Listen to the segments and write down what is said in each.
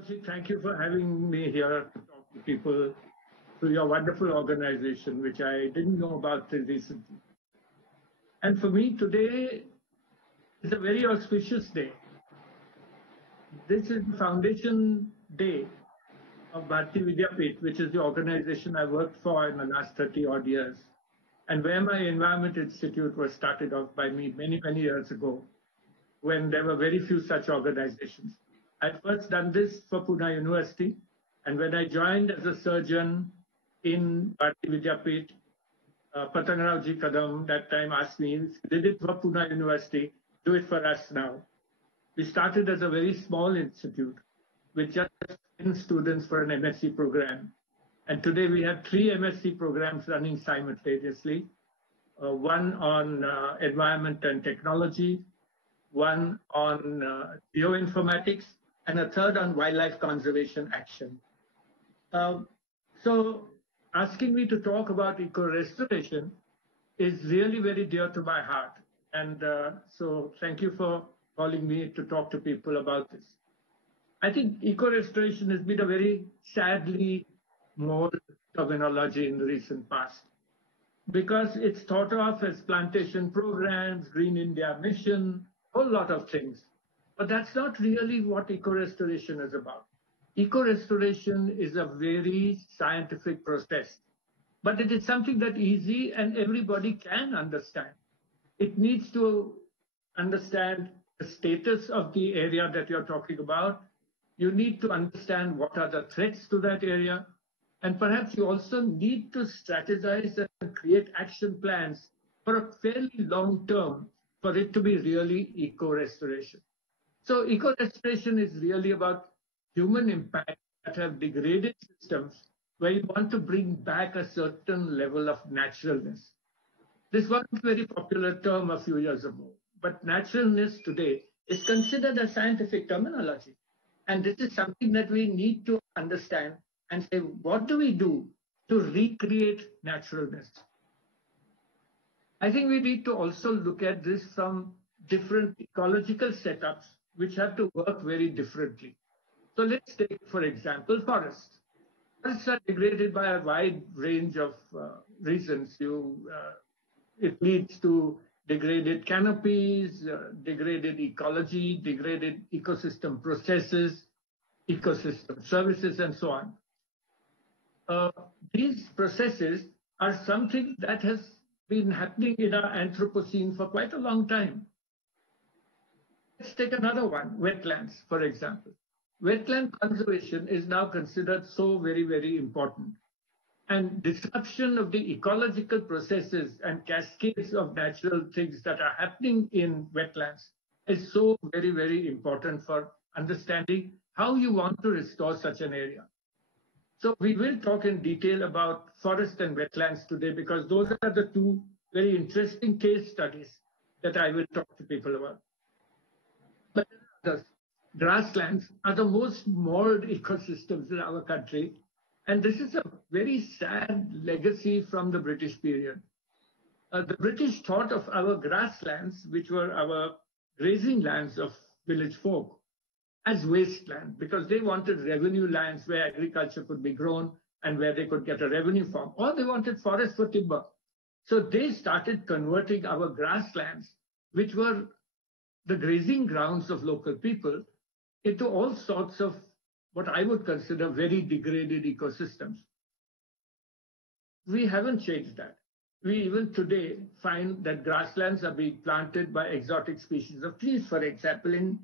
Kaushik, thank you for having me here to talk to people through your wonderful organization, which I didn't know about till recently. And for me, today is a very auspicious day. This is the foundation day of Bharatiya Vidyapeeth, which is the organization I worked for in the last 30 odd years, and where my Environment Institute was started off by me many, many years ago, when there were very few such organizations. I'd first done this for Pune University, and when I joined as a surgeon in Bharatiya Vidyapeeth, Patanrao Kadam that time asked me, did it for Pune University, do it for us now. We started as a very small institute with just 10 students for an MSc program. And today we have 3 MSc programs running simultaneously, one on environment and technology, one on geoinformatics, and a third on wildlife conservation action. So asking me to talk about eco-restoration is really very dear to my heart. And so thank you for calling me to talk to people about this. I think eco-restoration has been a very sadly mold terminology in the recent past, because it's thought of as plantation programs, Green India Mission, a whole lot of things. But that's not really what eco-restoration is about. Eco-restoration is a very scientific process, but it is something that easy and everybody can understand. It needs to understand the status of the area that you're talking about. You need to understand what are the threats to that area. And perhaps you also need to strategize and create action plans for a fairly long term for it to be really eco-restoration. So eco-restoration is really about human impact that have degraded systems where you want to bring back a certain level of naturalness. This was a very popular term a few years ago, but naturalness today is considered a scientific terminology. And this is something that we need to understand and say, what do we do to recreate naturalness? I think we need to also look at this from different ecological setups, which have to work very differently. So let's take, for example, forests. Forests are degraded by a wide range of reasons. It leads to degraded canopies, degraded ecology, degraded ecosystem processes, ecosystem services, and so on. These processes are something that has been happening in our Anthropocene for quite a long time. Let's take another one, wetlands, for example. Wetland conservation is now considered so very, very important. And disruption of the ecological processes and cascades of natural things that are happening in wetlands is so very, very important for understanding how you want to restore such an area. So we will talk in detail about forest and wetlands today, because those are the two very interesting case studies that I will talk to people about. But the grasslands are the most mauled ecosystems in our country. And this is a very sad legacy from the British period. The British thought of our grasslands, which were our grazing lands of village folk, as wasteland, because they wanted revenue lands where agriculture could be grown and where they could get a revenue from, or they wanted forest for timber. So they started converting our grasslands, which were the grazing grounds of local people, into all sorts of what I would consider very degraded ecosystems. We haven't changed that. We even today find that grasslands are being planted by exotic species of trees, for example, in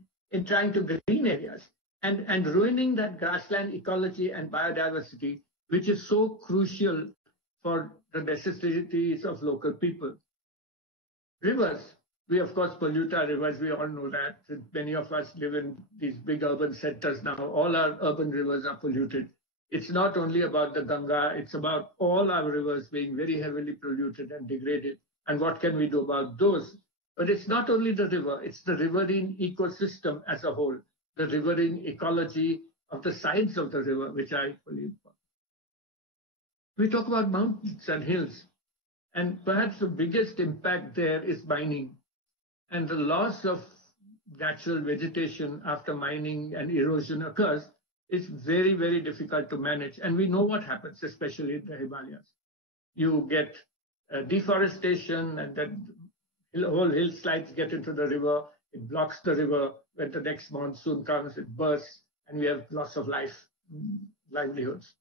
trying to green areas and ruining that grassland ecology and biodiversity, which is so crucial for the necessities of local people. Rivers. We, of course, pollute our rivers. We all know that. Many of us live in these big urban centers now. All our urban rivers are polluted. It's not only about the Ganga, it's about all our rivers being very heavily polluted and degraded. And what can we do about those? But it's not only the river, it's the riverine ecosystem as a whole, the riverine ecology of the sides of the river, which I believe. We talk about mountains and hills, and perhaps the biggest impact there is mining. And the loss of natural vegetation after mining and erosion occurs, is very, very difficult to manage. And we know what happens, especially in the Himalayas. You get deforestation, and then the whole hillsides get into the river. It blocks the river. When the next monsoon comes, it bursts, and we have loss of livelihoods.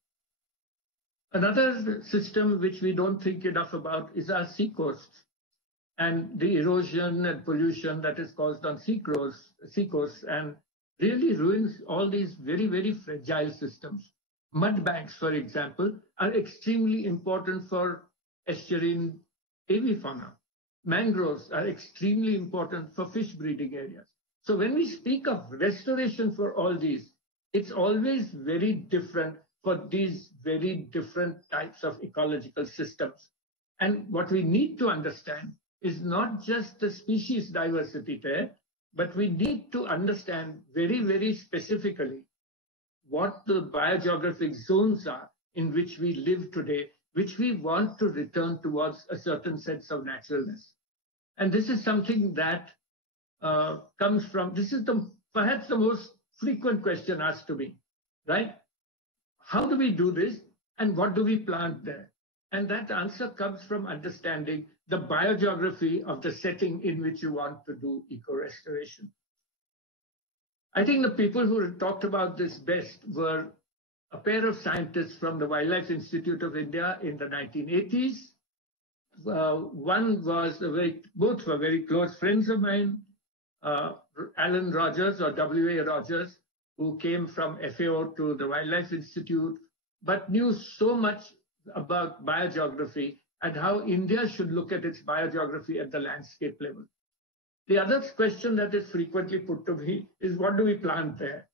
Another system which we don't think enough about is our sea coasts and the erosion and pollution that is caused on sea coasts, and really ruins all these very, very fragile systems. Mud banks, for example, are extremely important for estuarine avifauna. Mangroves are extremely important for fish breeding areas. So when we speak of restoration for all these, it's always very different for these very different types of ecological systems. And what we need to understand is not just the species diversity there, but we need to understand very, very specifically what the biogeographic zones are in which we live today, which we want to return towards a certain sense of naturalness. And this is something that comes from, this is perhaps the most frequent question asked to me, right? How do we do this, and what do we plant there? And that answer comes from understanding the biogeography of the setting in which you want to do eco-restoration. I think the people who talked about this best were a pair of scientists from the Wildlife Institute of India in the 1980s. One was both were very close friends of mine, Alan Rogers, or W.A. Rogers, who came from FAO to the Wildlife Institute, but knew so much about biogeography and how India should look at its biogeography at the landscape level. The other question that is frequently put to me is, what do we plant there?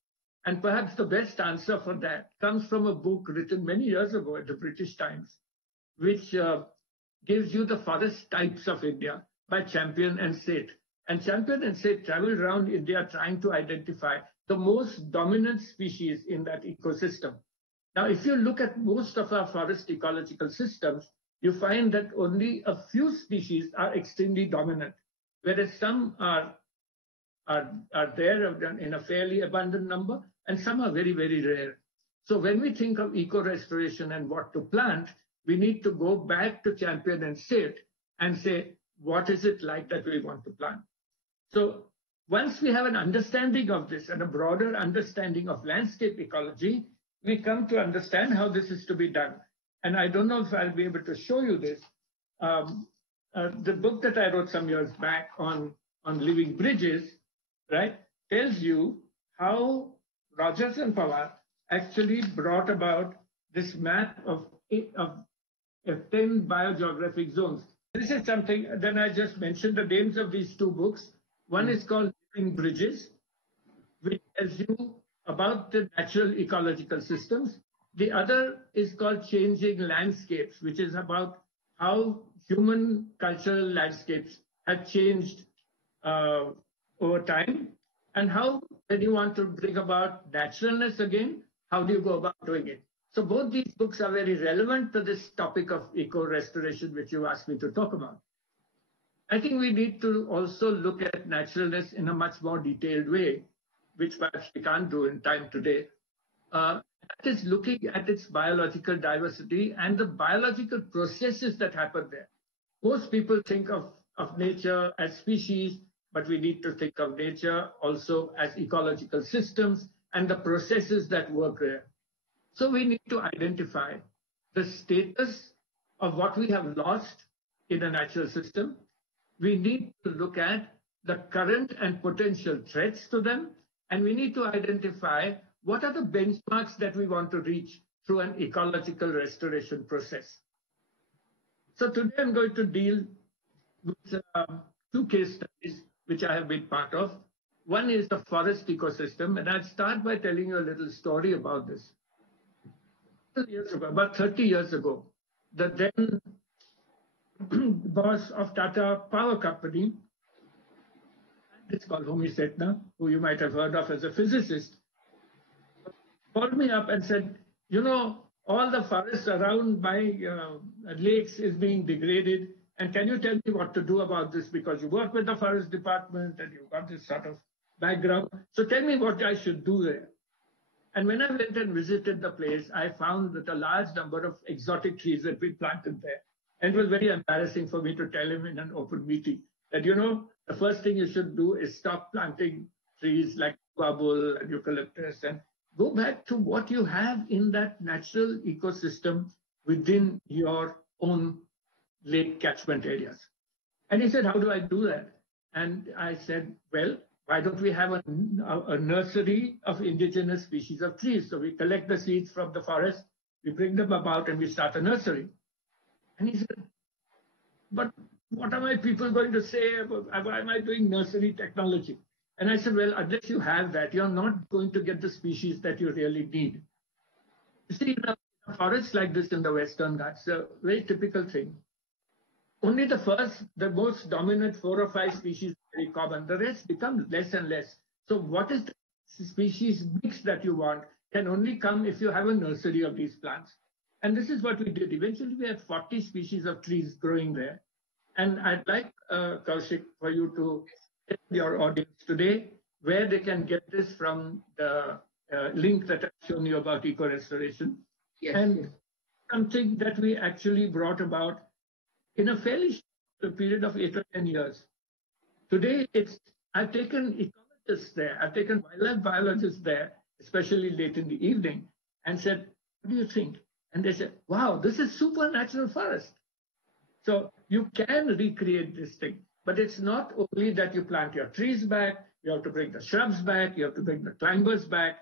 And perhaps the best answer for that comes from a book written many years ago at the British Times, which gives you the forest types of India by Champion and Seth. And Champion and Seth traveled around India trying to identify the most dominant species in that ecosystem. Now, if you look at most of our forest ecological systems, you find that only a few species are extremely dominant, whereas some are there in a fairly abundant number, and some are very, very rare. So when we think of eco-restoration and what to plant, we need to go back to Champion and Seth and say, what is it like that we want to plant? So once we have an understanding of this and a broader understanding of landscape ecology, we come to understand how this is to be done. And I don't know if I'll be able to show you this. The book that I wrote some years back on living bridges, right, tells you how Rogers and Pawar actually brought about this map of 10 biogeographic zones. This is something, then I just mentioned the names of these two books. One is called Living Bridges, which tells you about the natural ecological systems. The other is called Changing Landscapes, which is about how human cultural landscapes have changed over time, and how, when you want to bring about naturalness again, how do you go about doing it? So both these books are very relevant to this topic of eco-restoration, which you asked me to talk about. I think we need to also look at naturalness in a much more detailed way, which perhaps we can't do in time today. That is looking at its biological diversity and the biological processes that happen there. Most people think of nature as species, but we need to think of nature also as ecological systems and the processes that work there. So we need to identify the status of what we have lost in a natural system. We need to look at the current and potential threats to them, and we need to identify what are the benchmarks that we want to reach through an ecological restoration process. So today I'm going to deal with two case studies which I have been part of. One is the forest ecosystem, and I'll start by telling you a little story about this. About 30 years ago, the then boss of Tata Power Company, it's called Homi Setna, who you might have heard of as a physicist, called me up and said, you know, all the forests around my lakes is being degraded, and can you tell me what to do about this, because you work with the forest department and you've got this sort of background. So tell me what I should do there. And when I went and visited the place, I found that a large number of exotic trees had been planted there. And it was very embarrassing for me to tell him in an open meeting that, the first thing you should do is stop planting trees like bubble and eucalyptus and go back to what you have in that natural ecosystem within your own lake catchment areas. And he said, how do I do that? And I said, well, why don't we have a nursery of indigenous species of trees? So we collect the seeds from the forest, we bring them about, and we start a nursery. And he said, but what are my people going to say about, why am I doing nursery technology? And I said, well, unless you have that, you're not going to get the species that you really need. You see, in a forest like this in the Western Ghats, a very typical thing. Only the most dominant 4 or 5 species are very common. The rest become less and less. So what is the species mix that you want can only come if you have a nursery of these plants. And this is what we did. Eventually, we had 40 species of trees growing there. And I'd like, Kaushik, for you to tell your audience today where they can get this from the link that I've shown you about eco-restoration. Yes, and yes. Something that we actually brought about in a fairly short period of 8 or 10 years. Today, I've taken ecologists there, I've taken wildlife biologists there, especially late in the evening, and said, what do you think? And they said, wow, this is supernatural forest. So you can recreate this thing, but it's not only that you plant your trees back, you have to bring the shrubs back, you have to bring the climbers back,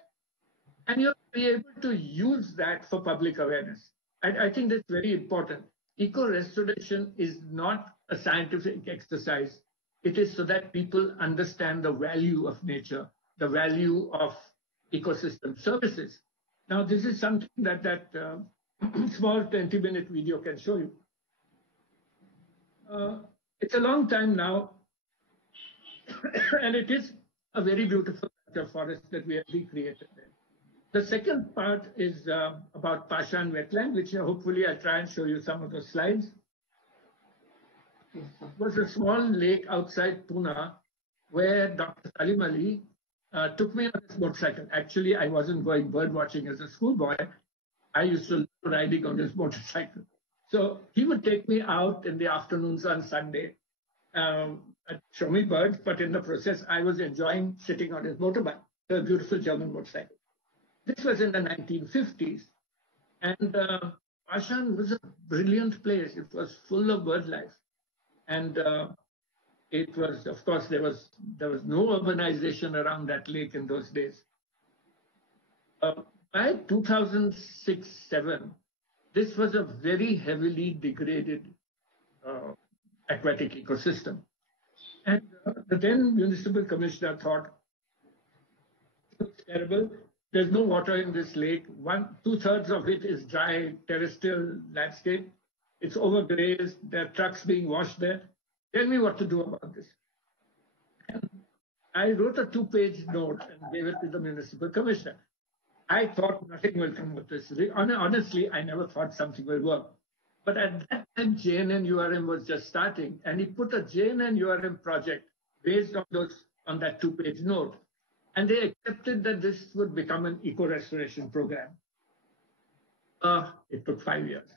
and you have to be able to use that for public awareness. I think that's very important. Eco-restoration is not a scientific exercise. It is so that people understand the value of nature, the value of ecosystem services. Now, this is something that small 20-minute video can show you. It's a long time now, and it is a very beautiful forest that we have recreated there. The second part is about Pashan wetland, which hopefully I'll try and show you some of those slides. It was a small lake outside Pune where Dr. Salim Ali took me on his motorcycle. Actually, I wasn't going bird watching as a schoolboy. I used to love riding on his motorcycle. So he would take me out in the afternoons on Sunday, show me birds, but in the process, I was enjoying sitting on his motorbike, a beautiful German motorcycle. This was in the 1950s, and Pashan was a brilliant place. It was full of bird life, and it was, of course, there was no urbanization around that lake in those days. By 2006-07, this was a very heavily degraded aquatic ecosystem, and the then municipal commissioner thought it's terrible. There's no water in this lake. 2/3 of it is dry terrestrial landscape. It's overgrazed. There are trucks being washed there. Tell me what to do about this. And I wrote a 2-page note and gave it to the municipal commissioner. I thought nothing will come of this. Honestly, I never thought something will work. But at that time, JNN-URM was just starting, and he put a JNN-URM project based on that 2-page note. And they accepted that this would become an eco-restoration program. It took 5 years.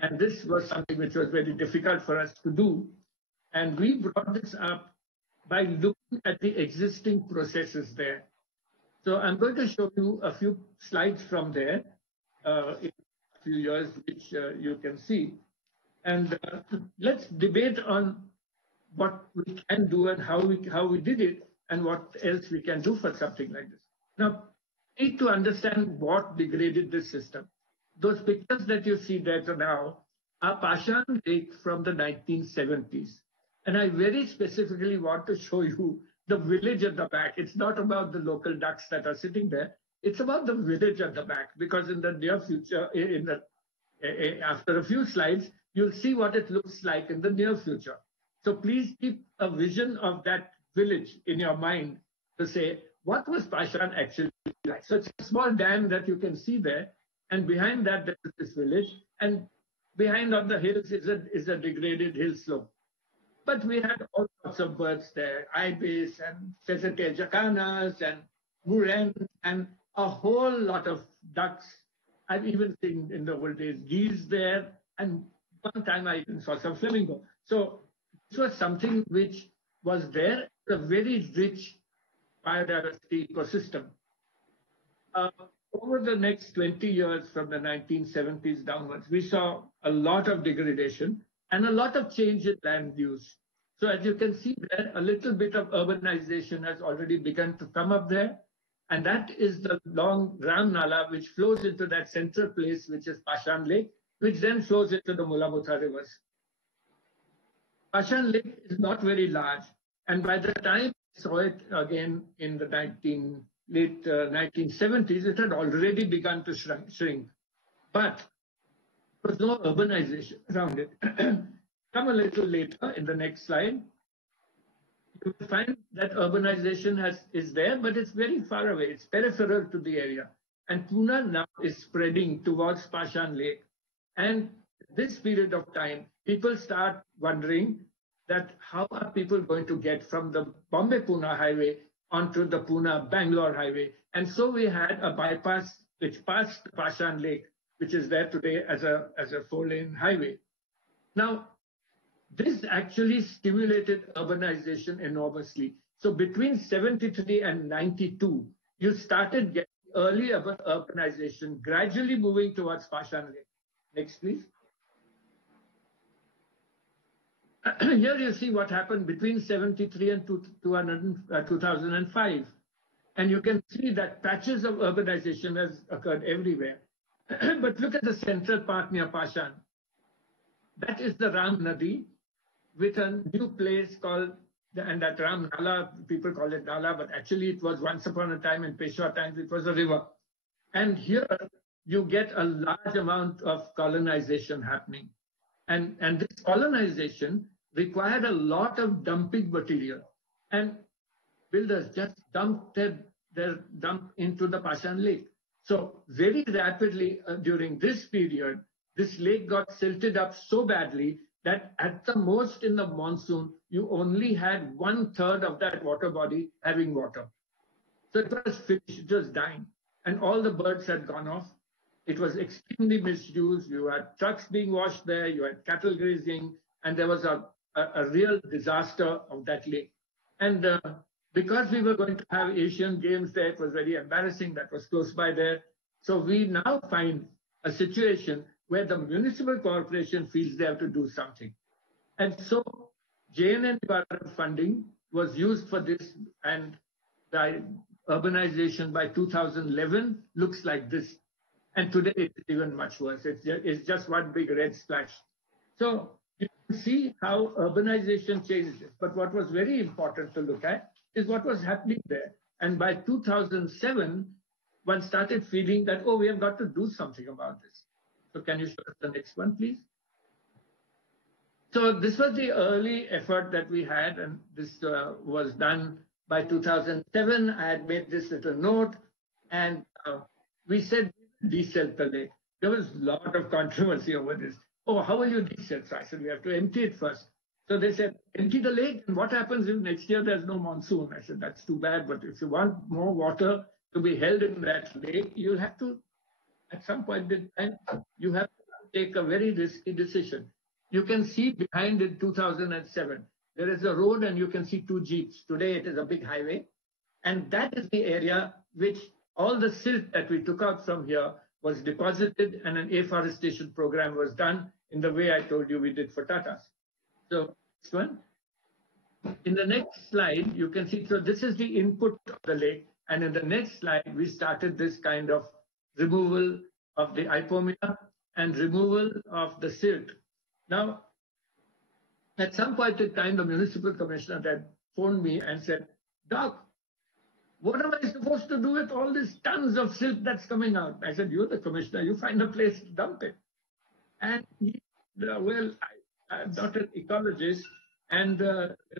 And this was something which was very difficult for us to do. And we brought this up by looking at the existing processes there. So I'm going to show you a few slides from there in a few years, which you can see. And let's debate on what we can do and how we did it, and what else we can do for something like this. Now, we need to understand what degraded this system. Those pictures that you see there now are Pashan Lake from the 1970s. And I very specifically want to show you the village at the back. It's not about the local ducks that are sitting there. It's about the village at the back, because in the near future, after a few slides, you'll see what it looks like in the near future. So please keep a vision of that village in your mind to say, what was Pashan actually like? So it's a small dam that you can see there, and behind that there is this village, and behind on the hills is a degraded hill slope. But we had all sorts of birds there, ibis and pheasant-tailed jacanas and murrens and a whole lot of ducks. I've even seen in the old days geese there, and one time I even saw some flamingo. So this was something which was there, a very rich biodiversity ecosystem. Over the next 20 years, from the 1970s downwards, we saw a lot of degradation and a lot of change in land use. So as you can see there, a little bit of urbanization has already begun to come up there. And that is the long Ram Nala, which flows into that central place, which is Pashan Lake, which then flows into the Mulamutha rivers. Pashan Lake is not very large. And by the time I saw it again in the late 1970s, it had already begun to shrink. But there was no urbanization around it. Come a little later in the next slide, you will find that urbanization is there, but it's very far away. It's peripheral to the area. And tuna now is spreading towards Pashan Lake. And this period of time, people start wondering that how are people going to get from the Bombay-Pune highway onto the Pune-Bangalore highway. And so we had a bypass which passed Pashan Lake, which is there today as a 4-lane highway. Now, this actually stimulated urbanization enormously. So between 73 and 92, you started getting early urbanization, gradually moving towards Pashan Lake. Next, please. Here you see what happened between 73 and 2005. And you can see that patches of urbanization has occurred everywhere. But look at the central part near Pashan. That is the Ram Nadi, with a new place called, and that Ram Nala, people call it Nala, but actually it was once upon a time in Peshwa times, it was a river. And here you get a large amount of colonization happening. And this colonization required a lot of dumping material. And builders just dumped their dump into the Pashan Lake. So very rapidly during this period, this lake got silted up so badly that at the most in the monsoon, you only had 1/3 of that water body having water. So it was finished, it was dying. And all the birds had gone off. It was extremely misused. You had trucks being washed there, you had cattle grazing, and there was a real disaster of that lake. And because we were going to have Asian Games there, it was very embarrassing. That was close by there. So we now find a situation where the municipal corporation feels they have to do something. And so JNN funding was used for this, and the urbanization by 2011 looks like this. And today it's even much worse. It's just one big red splash. So you can see how urbanization changes. But what was very important to look at is what was happening there. And by 2007, one started feeling that, oh, we have got to do something about this. So can you show us the next one, please? So this was the early effort that we had, and this was done by 2007. I had made this little note, and we said, desalt the lake. There was a lot of controversy over this. Oh, how will you desalt? So I said, we have to empty it first. So they said, empty the lake, and what happens if next year there's no monsoon? I said, that's too bad, but if you want more water to be held in that lake, you'll have to, at some point in time, you have to take a very risky decision. You can see behind in 2007, there is a road and you can see 2 jeeps. Today it is a big highway. And that is the area which all the silt that we took out from here was deposited, and an afforestation program was done in the way I told you we did for Tatas. So next one. In the next slide, you can see, so this is the input of the lake. And in the next slide, we started this kind of removal of the ipomia and removal of the silt. Now, at some point in time, the municipal commissioner had phoned me and said, Doc, what am I supposed to do with all these tons of silt that's coming out? I said, you're the commissioner, you find a place to dump it. And he, well, I'm not an ecologist, and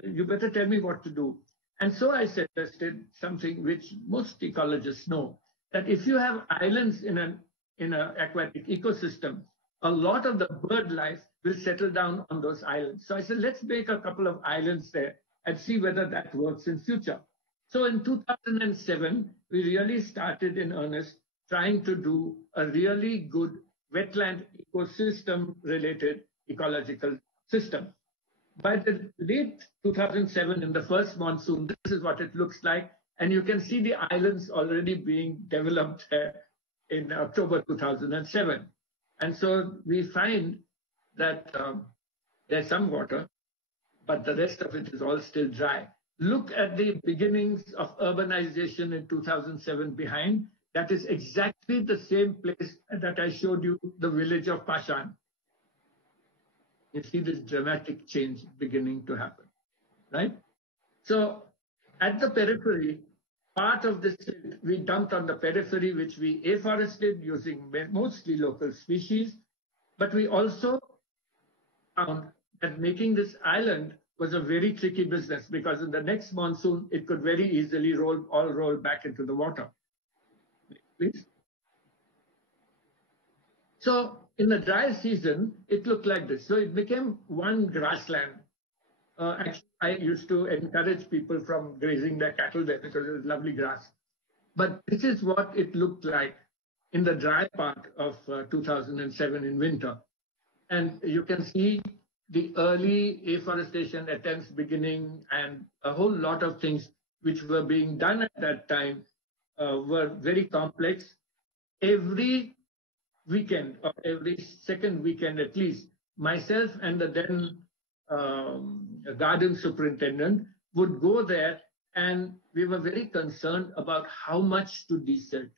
you better tell me what to do. And so I suggested something which most ecologists know, that if you have islands in an aquatic ecosystem, a lot of the bird life will settle down on those islands. So I said, let's make a couple of islands there and see whether that works in future. So in 2007, we really started in earnest trying to do a really good wetland ecosystem related ecological system. By the late 2007, in the first monsoon, this is what it looks like. And you can see the islands already being developed in October 2007. And so we find that there's some water, but the rest of it is all still dry. Look at the beginnings of urbanization in 2007 behind. That is exactly the same place that I showed you, the village of Pashan. You see this dramatic change beginning to happen, right? So at the periphery, part of this we dumped on the periphery, which we afforested using mostly local species, but we also found that making this island was a very tricky business because in the next monsoon, it could very easily roll back into the water. Please. So in the dry season, it looked like this. So it became one grassland. Actually, I used to encourage people from grazing their cattle there because it was lovely grass. But this is what it looked like in the dry part of 2007 in winter. And you can see the early afforestation attempts beginning and a whole lot of things which were being done at that time were very complex. Every weekend or every second weekend at least, myself and the then garden superintendent would go there, and we were very concerned about how much to desilt.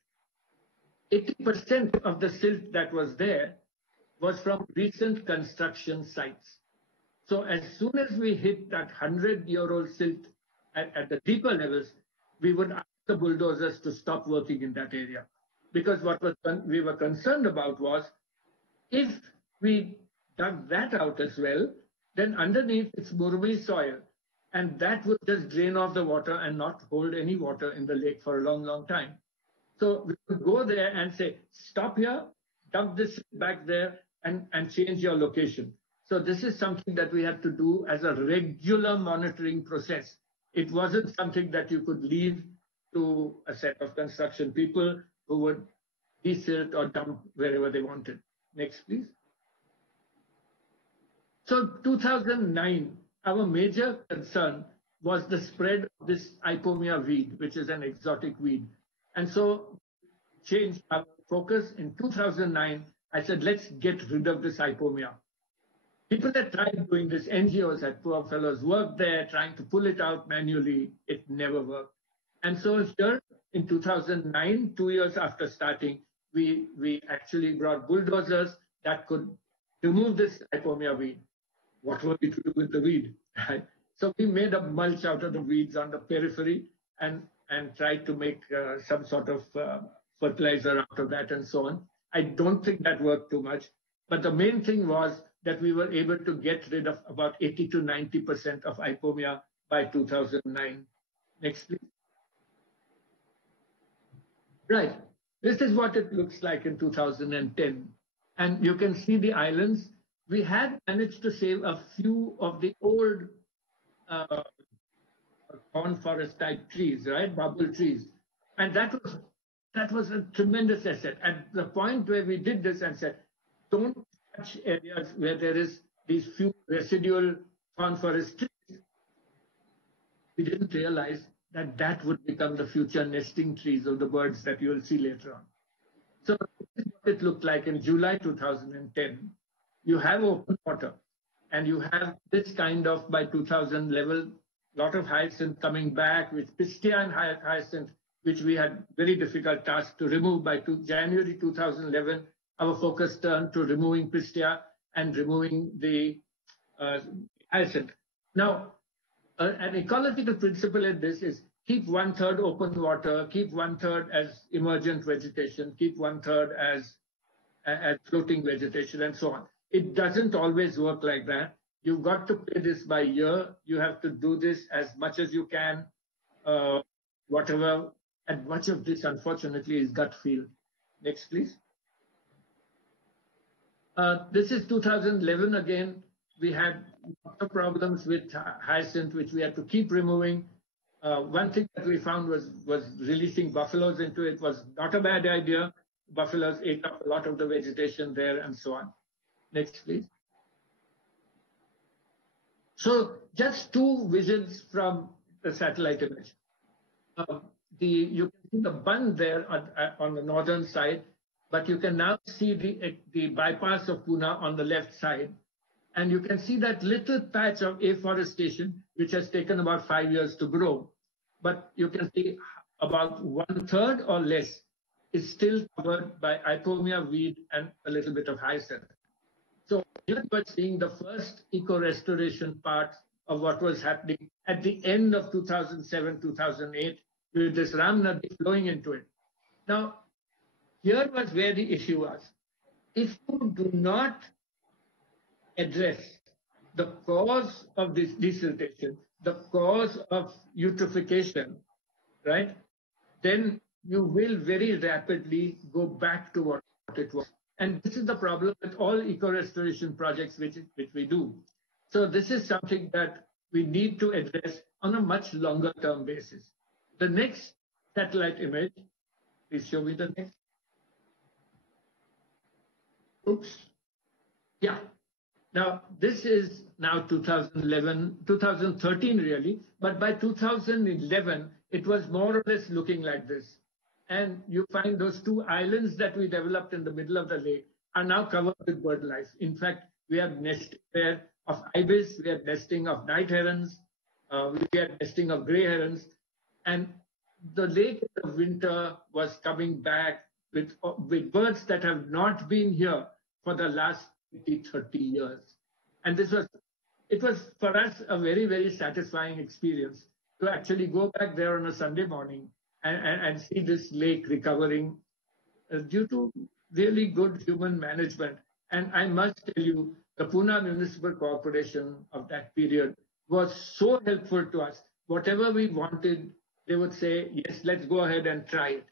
80% of the silt that was there was from recent construction sites. So as soon as we hit that 100-year-old silt at the deeper levels, we would ask the bulldozers to stop working in that area. Because what we were concerned about was, if we dug that out as well, then underneath it's murmuri soil, and that would just drain off the water and not hold any water in the lake for a long, long time. So we would go there and say, stop here, dump this back there, and change your location. So this is something that we had to do as a regular monitoring process. It wasn't something that you could leave to a set of construction people who would desilt or dump wherever they wanted. Next, please. So 2009, our major concern was the spread of this Ipomia weed, which is an exotic weed. And so changed our focus. In 2009, I said, let's get rid of this Ipomia. People that tried doing this, NGOs had poor fellows worked there, trying to pull it out manually. It never worked. And so here in 2009, 2 years after starting, we actually brought bulldozers that could remove this Ipomia weed. What were we to do with the weed? Right? So we made a mulch out of the weeds on the periphery and tried to make some sort of fertilizer out of that and so on. I don't think that worked too much. But the main thing was that we were able to get rid of about 80 to 90% of Ipomia by 2009. Next, please. Right. This is what it looks like in 2010. And you can see the islands. We had managed to save a few of the old corn forest type trees, right? Bubble trees. And that was a tremendous asset. At the point where we did this and said, don't touch areas where there is these few residual corn forest trees, we didn't realize that that would become the future nesting trees of the birds that you will see later on. So this is what it looked like in July 2010. You have open water, and you have this kind of, by 2000 level, lot of hyacinth coming back with pistia and hyacinth, which we had very difficult task to remove. By January 2011, our focus turned to removing pistia and removing the hyacinth. Now, an ecological principle in this is keep 1/3 open water, keep 1/3 as emergent vegetation, keep 1/3 as floating vegetation, and so on. It doesn't always work like that. You've got to play this by ear. You have to do this as much as you can, whatever. And much of this, unfortunately, is gut feel. Next, please. This is 2011 again. We had lots of problems with hyacinth, which we had to keep removing. One thing that we found was releasing buffaloes into it was not a bad idea. Buffaloes ate up a lot of the vegetation there and so on. Next, please. So just two visions from the satellite image. You can see the bund there on the northern side, but you can now see the bypass of Pune on the left side. And you can see that little patch of afforestation, which has taken about 5 years to grow. But you can see about 1/3 or less is still covered by Ipomia weed and a little bit of hyacinth. So here we're seeing the first eco-restoration part of what was happening at the end of 2007, 2008, with this Ram Nadi flowing into it. Now, here was where the issue was. If you do not address the cause of this desiltation, the cause of eutrophication, right, then you will very rapidly go back to what it was. And this is the problem with all eco-restoration projects which we do. So this is something that we need to address on a much longer term basis. The next satellite image, please show me the next. Oops. Yeah. Now, this is now 2011, 2013 really, but by 2011, it was more or less looking like this. And you find those two islands that we developed in the middle of the lake are now covered with bird life. In fact, we have nesting there of ibis, we have nesting of night herons, we have nesting of gray herons. And the lake in the winter was coming back with birds that have not been here for the last 20, 30 years. And it was for us a very, very satisfying experience to actually go back there on a Sunday morning and see this lake recovering due to really good human management. And I must tell you, the Pune Municipal Corporation of that period was so helpful to us. Whatever we wanted, they would say, yes, let's go ahead and try it.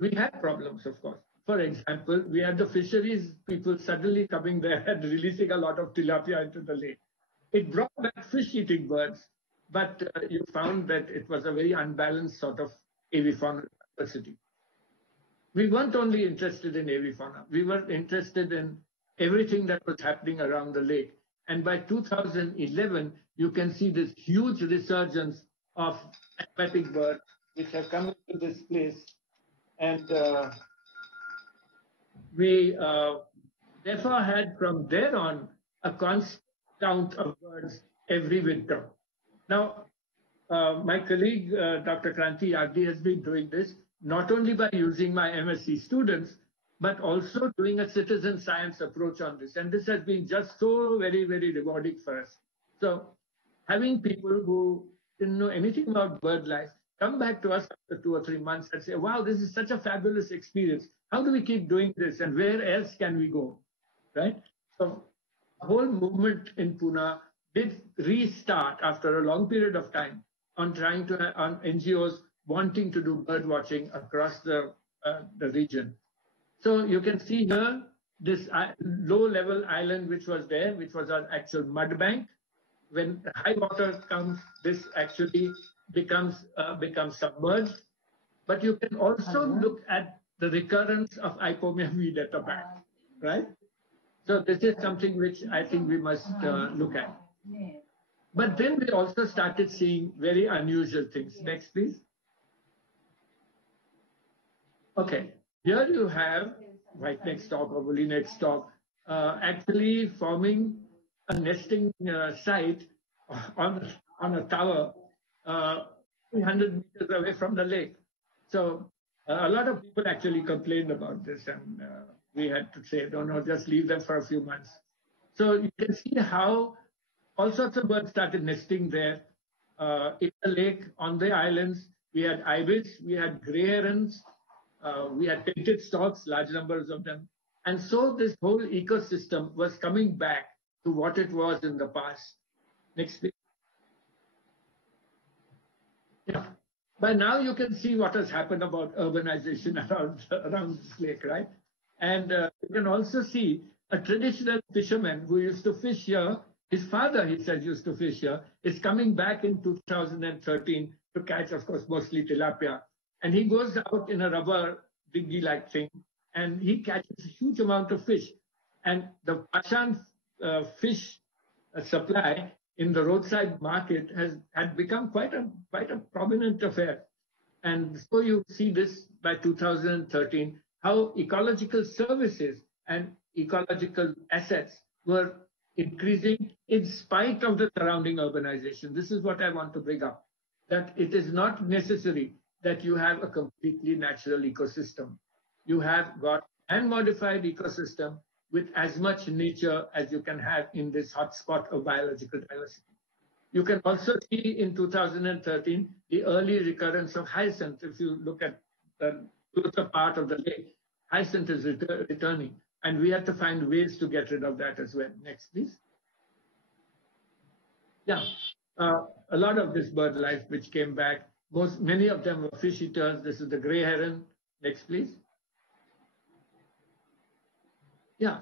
We had problems, of course. For example, we had the fisheries people suddenly coming there and releasing a lot of tilapia into the lake. It brought back fish-eating birds, but you found that it was a very unbalanced sort of avifauna diversity. We weren't only interested in avifauna, we were interested in everything that was happening around the lake. And by 2011, you can see this huge resurgence of aquatic birds which have come into this place. And we therefore had from there on a constant count of birds every winter. Now, my colleague, Dr. Kranti Yagdi, has been doing this not only by using my MSc students, but also doing a citizen science approach on this. And this has been just so very, very rewarding for us. So having people who didn't know anything about bird life come back to us after 2 or 3 months and say, wow, this is such a fabulous experience. How do we keep doing this? And where else can we go? Right? So the whole movement in Pune did restart after a long period of time on trying to, on NGOs wanting to do bird watching across the region. So you can see here this low-level island which was there, which was our actual mud bank. When high water comes, this actually becomes submerged. But you can also look at the recurrence of Ipomia weed at the back, right? So this is something which I think we must look at. But then we also started seeing very unusual things. Next, please. Okay, here you have, right next talk or really next talk, actually forming a nesting site on a tower 300 meters away from the lake. So a lot of people actually complained about this, and we had to say, no, just leave them for a few months. So you can see how all sorts of birds started nesting there in the lake, on the islands. We had ibis, we had gray herons, we had painted storks, large numbers of them. And so this whole ecosystem was coming back to what it was in the past. Next, please. Yeah. By now you can see what has happened about urbanization around this lake, right? And you can also see a traditional fisherman who used to fish here His father, he said, used to fish here, is coming back in 2013 to catch, of course, mostly tilapia. And he goes out in a rubber dinghy-like thing, and he catches a huge amount of fish. And the Pashan fish supply in the roadside market had become quite a prominent affair. And so you see this by 2013, how ecological services and ecological assets were increasing in spite of the surrounding urbanization. This is what I want to bring up, that it is not necessary that you have a completely natural ecosystem. You have got an modified ecosystem with as much nature as you can have in this hotspot of biological diversity. You can also see in 2013 the early recurrence of hyacinth. If you look at the closer part of the lake, hyacinth is returning. And we have to find ways to get rid of that as well. Next, please. Yeah, a lot of this bird life which came back, many of them were fish eaters. This is the gray heron. Next, please. Yeah,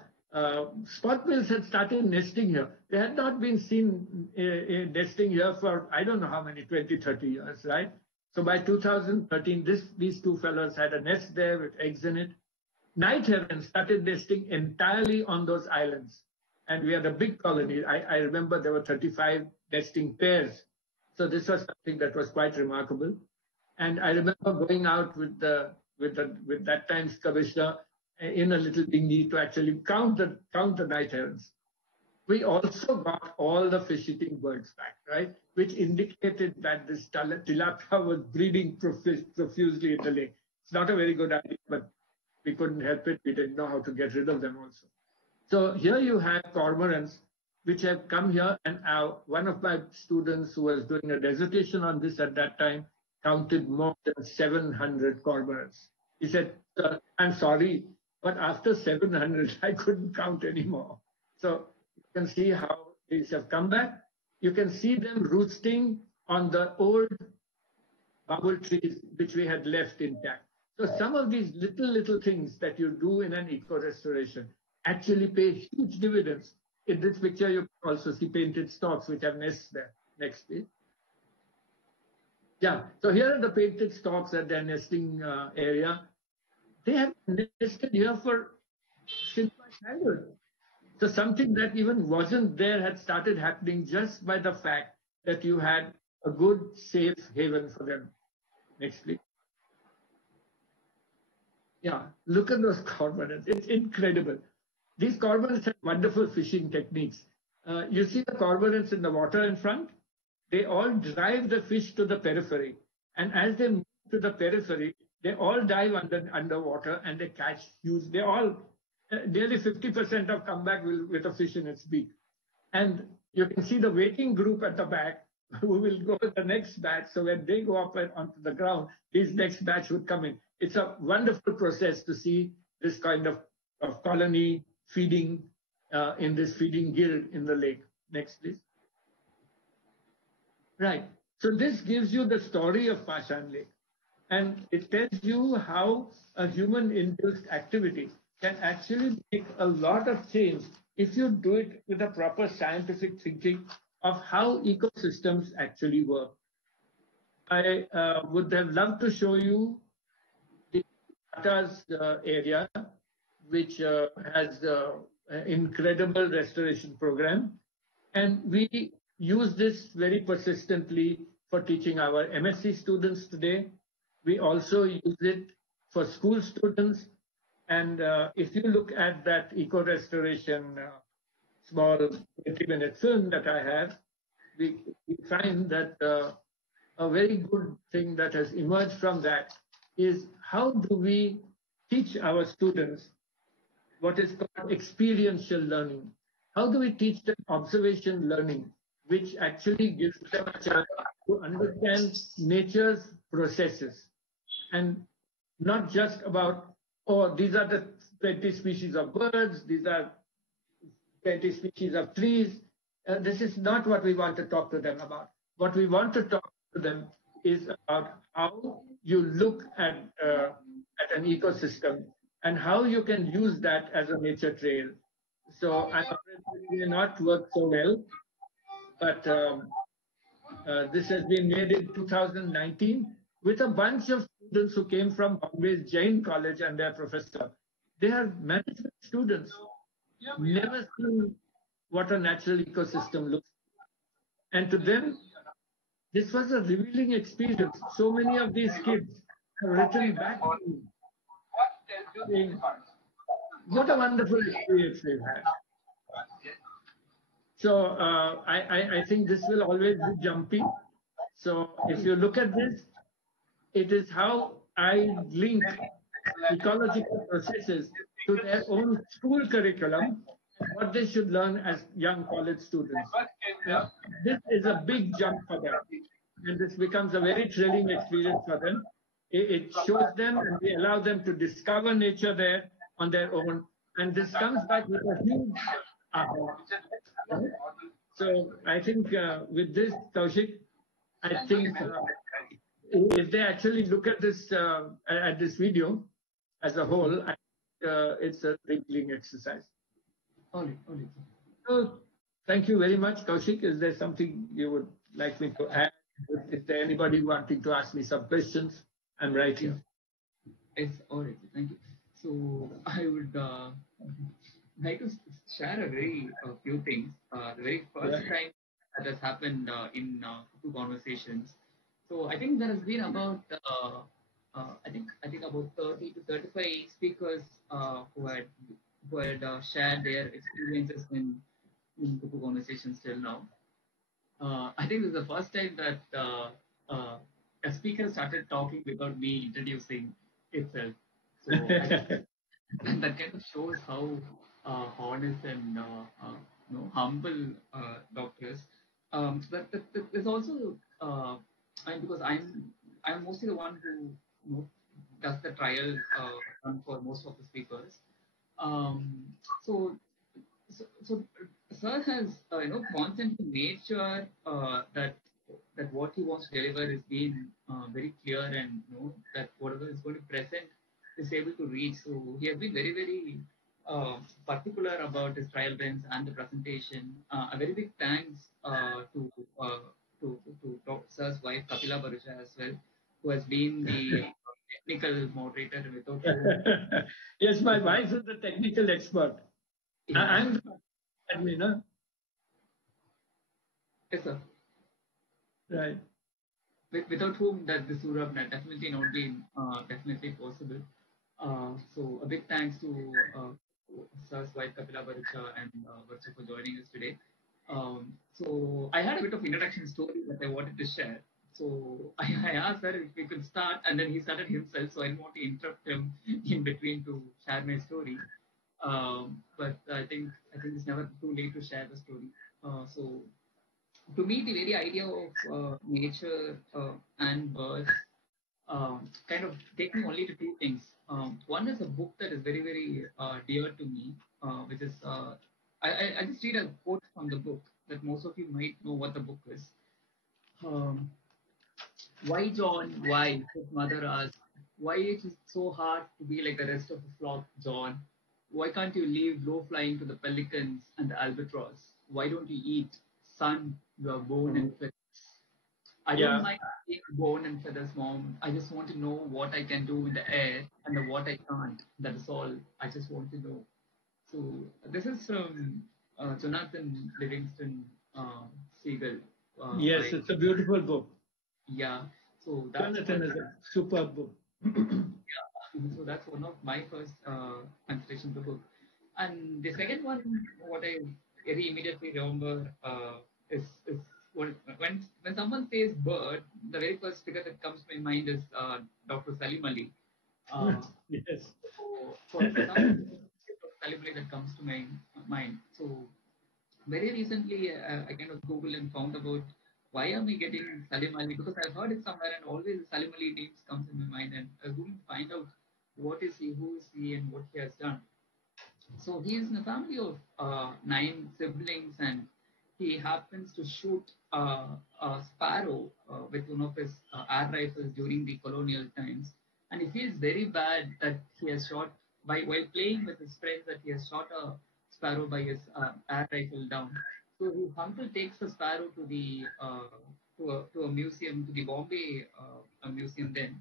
spot quills had started nesting here. They had not been seen nesting here for, I don't know how many, 20, 30 years, right? So by 2013, these two fellows had a nest there with eggs in it. Night herons started nesting entirely on those islands. And we had a big colony. I remember there were 35 nesting pairs. So this was something that was quite remarkable. And I remember going out with that time's commissioner in a little dinghy to actually count the night herons. We also got all the fish-eating birds back, right? Which indicated that this tilapia was breeding profusely in the lake. It's not a very good idea, but we couldn't help it. We didn't know how to get rid of them also. So here you have cormorants, which have come here. And one of my students who was doing a dissertation on this at that time counted more than 700 cormorants. He said, I'm sorry, but after 700, I couldn't count anymore. So you can see how these have come back. You can see them roosting on the old bubble trees, which we had left intact. So some of these little things that you do in an eco-restoration actually pay huge dividends. In this picture, you can also see painted stalks, which have nests there. Next, please. Yeah, so here are the painted stalks at their nesting area. They have nested here since my childhood. So something that even wasn't there had started happening just by the fact that you had a good, safe haven for them. Next, please. Yeah, look at those cormorants. It's incredible. These cormorants have wonderful fishing techniques. You see the cormorants in the water in front? They all drive the fish to the periphery. And as they move to the periphery, they all dive underwater and they catch huge. They all, nearly 50% have come back with a fish in its beak. And you can see the waiting group at the back who will go to the next batch. So when they go up onto the ground, this next batch would come in. It's a wonderful process to see this kind of colony feeding in this feeding guild in the lake. Next, please. Right. So this gives you the story of Pashan Lake. And it tells you how a human-induced activity can actually make a lot of change if you do it with a proper scientific thinking of how ecosystems actually work. I would have loved to show you the Tata's area, which has an incredible restoration program. And we use this very persistently for teaching our MSc students today. We also use it for school students. And if you look at that eco-restoration small 20-minute film that I have, we find that a very good thing that has emerged from that is how do we teach our students what is called experiential learning? How do we teach them observation learning, which actually gives them a chance to understand nature's processes and not just about, oh, these are the 20 species of birds, these are 20 species of trees. This is not what we want to talk to them about. What we want to talk to them is about how you look at an ecosystem and how you can use that as a nature trail. So I'm afraid it may not work so well, but this has been made in 2019 with a bunch of students who came from Bombay's Jain College and their professor. They are management students, never seen what a natural ecosystem looks like. And to them, this was a revealing experience. So many of these kids have written back to me saying, what a wonderful experience they've had. So I think this will always be jumpy. So if you look at this, it is how I link ecological processes to their own school curriculum and what they should learn as young college students. And this is a big jump for them. And this becomes a very thrilling experience for them. It shows them and we allow them to discover nature there on their own. And this comes back with a huge aha. So I think with this, Kaushik, I think if they actually look at this video as a whole, it's a thrilling exercise. All right. So, thank you very much, Kaushik. Is there something you would like me to add? Is there anybody wanting to ask me some questions? I'm right here. It's all right. Thank you. So I would like to share a very few things. The very first time that has happened in two conversations. So I think there has been about I think about 30 to 35 speakers who had shared their experiences in Cuckoo conversations till now. I think this is the first time that a speaker started talking without me introducing itself. So and that kind of shows how honest and humble doctor is. There's also because I'm mostly the one who does the trial run for most of the speakers. Um, so so Sir has constantly made sure that what he wants to deliver is being very clear and that whatever is going to present is able to reach. So he has been very particular about his trial runs and the presentation. A very big thanks to Dr. Sir's wife Kapila Bharucha as well, who has been the technical moderator without whom. Yes, my wife is the technical expert. Yeah. I'm admin, Yes, sir. Right. Without whom that this would have definitely not been definitely possible. So a big thanks to Sir's wife Kapila Bharucha and Bharucha for joining us today. So I had a bit of introduction story that I wanted to share. So I asked her if we could start, and then he started himself. So I didn't want to interrupt him in between to share my story. But I think it's never too late to share the story. So to me, the very idea of nature and birds kind of take me only to two things. One is a book that is very dear to me, which is I just read a quote from the book that most of you might know what the book is. Why, John? Why? His mother asked. Why it is so hard to be like the rest of the flock, John? Why can't you leave low flying to the pelicans and the albatross? Why don't you eat? Son, you are born and feathers. I don't mind being born and feathers, Mom. I just want to know what I can do in the air and what I can't. That is all. I just want to know. So this is from Jonathan Livingston Seagull. Yes, it's a beautiful book. Yeah. So that's Jonathan is a superb book. Yeah. So that's one of my first consideration of the book. And the second one, what I very immediately remember is when someone says bird, the very first figure that comes to my mind is Dr. Salim Ali. Yes. So for some Salim Ali that comes to my mind. So very recently, I kind of Googled and found about why am I getting Salim Ali, because I've heard it somewhere and always Salim Ali names comes in my mind, and I was going to find out what is he, who is he, and what he has done. So he is in a family of 9 siblings, and he happens to shoot a sparrow with one of his air rifles during the colonial times, and he feels very bad that he has shot while playing with his friends that he has shot a sparrow by his air rifle down. So his uncle takes the sparrow to the to a museum, to the Bombay a museum then,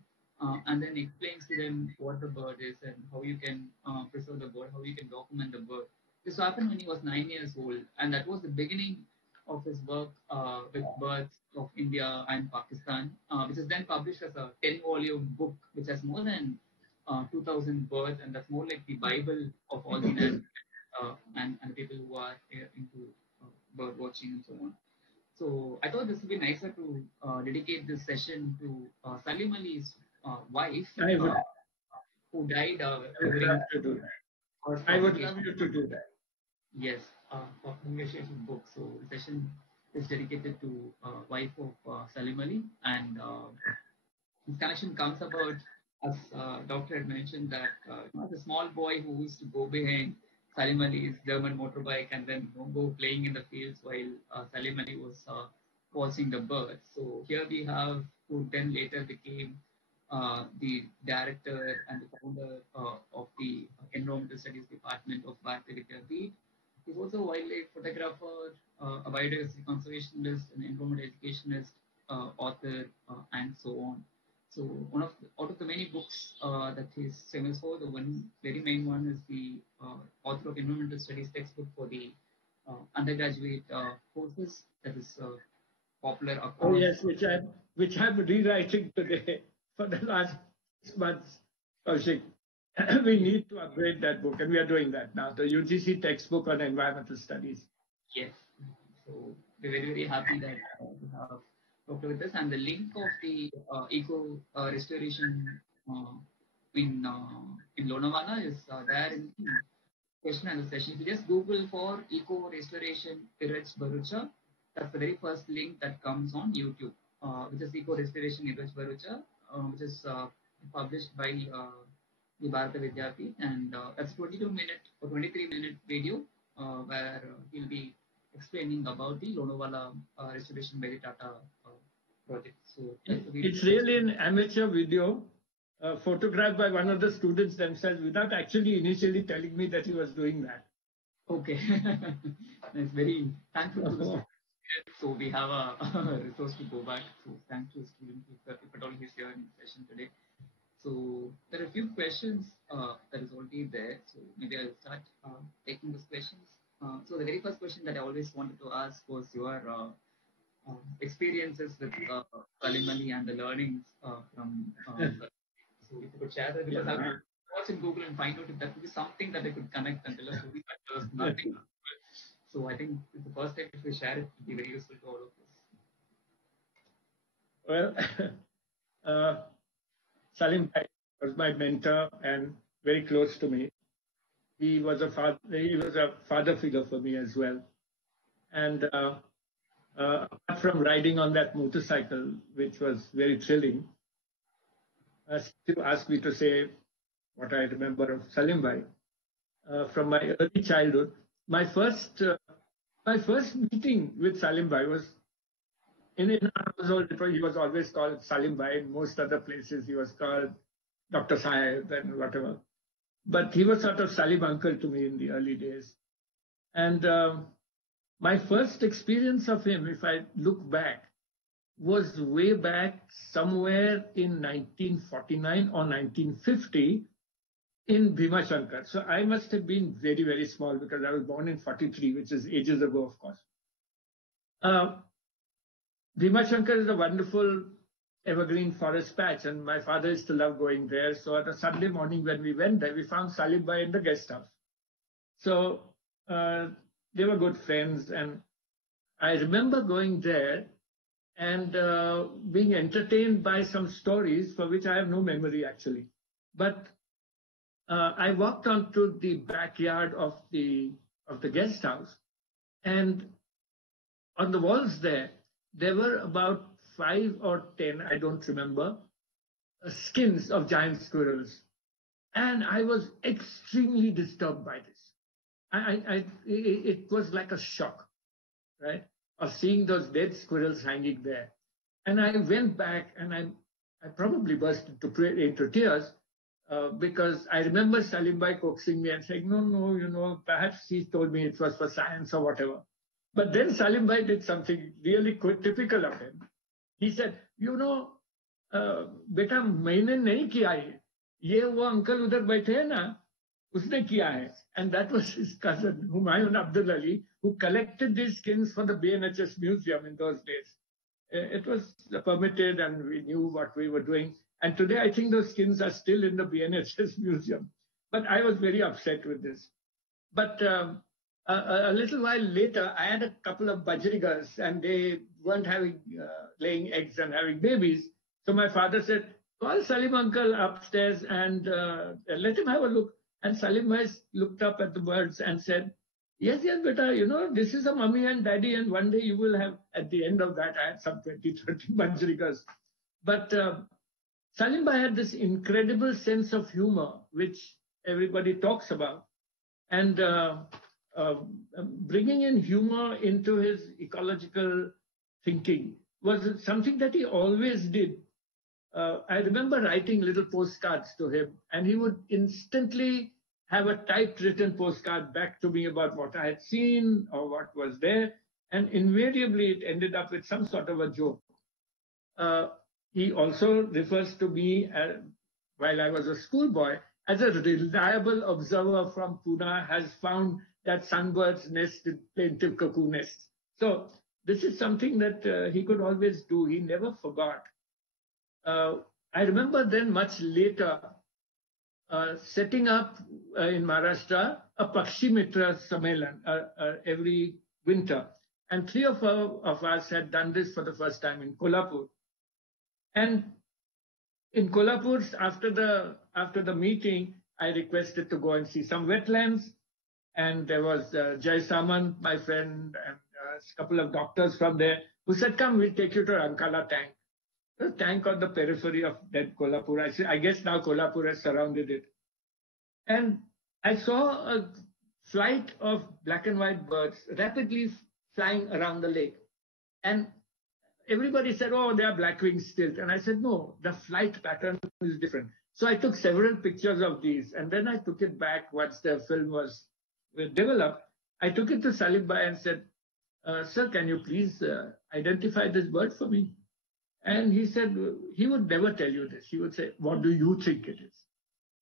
and then explains to them what the bird is and how you can preserve the bird, how you can document the bird. This happened when he was 9 years old, and that was the beginning of his work with birds of India and Pakistan, which is then published as a 10-volume book, which has more than 2,000 birds, and that's more like the Bible of all the and people who are into bird watching and so on. So I thought this would be nicer to dedicate this session to Salim Ali's wife, I would, who died I would during love to do that. first I would love publication. you to do that. Yes, publication book. So the session is dedicated to wife of Salim Ali, and this connection comes about as doctor had mentioned that the small boy who used to go behind Salim Ali's German motorbike and then go playing in the fields while Salim Ali was watching the birds. So here we have who then later became the director and the founder of the Environmental Studies Department of Bharatiya Vidyapeeth. He's also a wildlife photographer, a biodiversity conservationist, an environmental educationist, author, and so on. So out of the many books that he's famous for, the one very main one is the author of environmental studies textbook for the undergraduate courses that is popular Oh across. yes, which I'm rewriting today for the last 6 months. Kaushik. We need to upgrade that book, and we are doing that now. The UGC textbook on environmental studies. Yes. So we're very happy that we have Dr. with us, and the link of the eco restoration uh, in Lonavala is there in the question and the session. If you just Google for eco restoration Erach Bharucha, that's the very first link that comes on YouTube, which is eco restoration Erach Bharucha, which is published by the Bharatiya Vidyapeeth, and that's 22-minute or 23-minute video where he'll be explaining about the Lonavala restoration by the Tata project. So that's the video. It's really an amateur video photographed by one of the students themselves without actually initially telling me that he was doing that. Okay, that's very thankful to the student. So we have a resource to go back. So thanks to the student if at all he's here in the session today. So there are a few questions that is already there. So maybe I'll start taking those questions. So the very first question that I always wanted to ask was your experiences with Salim Ali and the learnings from. So if you could share that, because I would watch in Google and find out if that would be something that I could connect and tell us story, but there was nothing. So I think it's the first time if we share it, it would be very useful to all of us. Well, Salim Bhai was my mentor and very close to me. He was a father figure for me as well. And apart from riding on that motorcycle, which was very thrilling, still ask me to say what I remember of Salim Bhai from my early childhood. My first meeting with Salim Bhai was in our household. He was always called Salim Bhai. In most other places, he was called Dr. Sahib and whatever. But he was sort of Salim uncle to me in the early days. And my first experience of him, if I look back, was way back somewhere in 1949 or 1950 in Bhimashankar. So I must have been very, very small because I was born in 43, which is ages ago, of course. Bhimashankar is a wonderful evergreen forest patch, and my father used to love going there. So on a Sunday morning when we went there, we found Salim Bhai in the guest house. So they were good friends, and I remember going there and being entertained by some stories for which I have no memory actually. But I walked onto the backyard of the guest house, and on the walls there were about 5 or 10, I don't remember, skins of giant squirrels, and I was extremely disturbed by this. It was like a shock, right, of seeing those dead squirrels hanging there. And I went back and I probably burst into tears because I remember Salim Bhai coaxing me and saying, no, perhaps he told me it was for science or whatever. But then Salim Bhai did something really typical of him. He said, बेटा मैंने नहीं किया ये वो uncle उधर बैठे हैं ना उसने किया है. And that was his cousin Humayun Abdul Ali, who collected these skins for the BNHS museum in those days. It was permitted and we knew what we were doing. And today I think those skins are still in the BNHS museum. But I was very upset with this. But a little while later, I had a couple of bajrigas and they weren't having laying eggs and having babies. So my father said, call Salim uncle upstairs and let him have a look. And Salim Bhai looked up at the birds and said, yes, beta, this is a mummy and daddy, and one day you will have, at the end of that, I had some 20, 30 bajrigas. But Salim Bhai had this incredible sense of humor, which everybody talks about. And bringing in humor into his ecological thinking was something that he always did. I remember writing little postcards to him, and he would instantly have a typewritten postcard back to me about what I had seen or what was there, and invariably it ended up with some sort of a joke. He also refers to me, while I was a schoolboy, as a reliable observer from Pune, has found that sunbirds nest in plaintive cuckoo nests. So this is something that he could always do. He never forgot. I remember then much later setting up in Maharashtra a Pakshi Mitra Sammelan every winter. And three of us had done this for the first time in Kolhapur. And in Kolhapur, after the meeting, I requested to go and see some wetlands. And there was Jai Samant, my friend, and a couple of doctors from there who said, come, we'll take you to Rankala Tank. The tank on the periphery of dead Kolhapur. I guess now Kolhapur has surrounded it. And I saw a flight of black and white birds rapidly flying around the lake. And everybody said, oh, they are black-winged stilt. And I said, no, the flight pattern is different. So I took several pictures of these. And then I took it back once the film was developed. I took it to Salim Bhai and said, sir, can you please identify this bird for me? And he said, he would never tell you this. He would say, what do you think it is?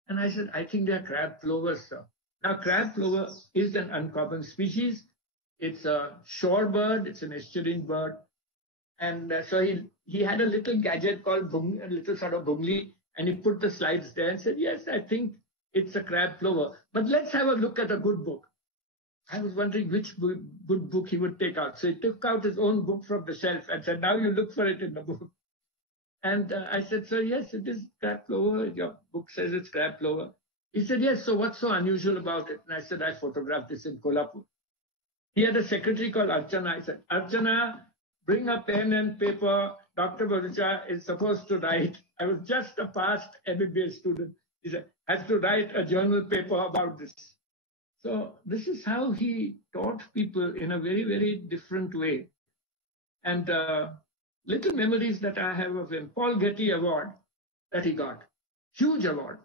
And I said, I think they are crab plovers, sir. Now, crab plover is an uncommon species. It's a shore bird. It's an estuarine bird. And so he had a little gadget called a little sort of bungli, and he put the slides there and said, yes, I think it's a crab plover. But let's have a look at a good book. I was wondering which good book he would take out. So he took out his own book from the shelf and said, now you look for it in the book. And I said, sir, yes, it is crab plover. Your book says it's crab plover. He said, yes, so what's so unusual about it? And I said, I photographed this in Kolhapur. He had a secretary called Archana. I said, Archana, bring a pen and paper. Dr. Bharucha is supposed to write. I was just a past MBA student. He said, has to write a journal paper about this. So this is how he taught people in a very, very different way. And little memories that I have of him. Paul Getty Award that he got. Huge award.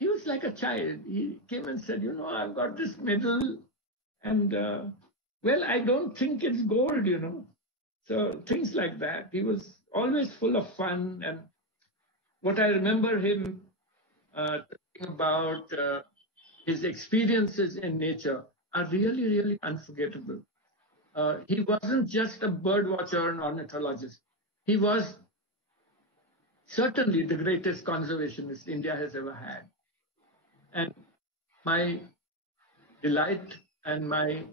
He was like a child. He came and said, I've got this medal. And, well, I don't think it's gold, So things like that. He was always full of fun. And what I remember him talking about his experiences in nature are really, really unforgettable. He wasn't just a bird watcher and ornithologist. He was certainly the greatest conservationist India has ever had. And my delight and I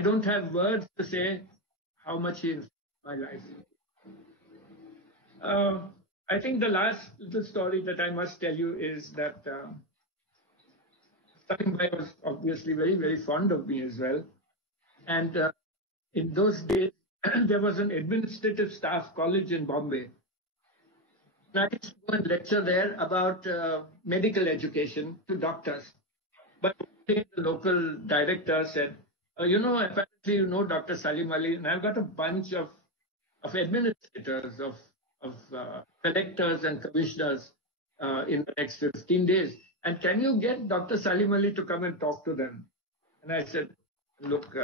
don't have words to say how much he influenced my life. I think the last little story that I must tell you is that Salim Bhai was obviously very, very fond of me as well. And in those days, there was an administrative staff college in Bombay. And I used to go and lecture there about medical education to doctors. But the local director said, apparently Dr. Salim Ali, and I've got a bunch of administrators, of collectors and commissioners in the next 15 days. And can you get Dr. Salim Ali to come and talk to them? And I said, look,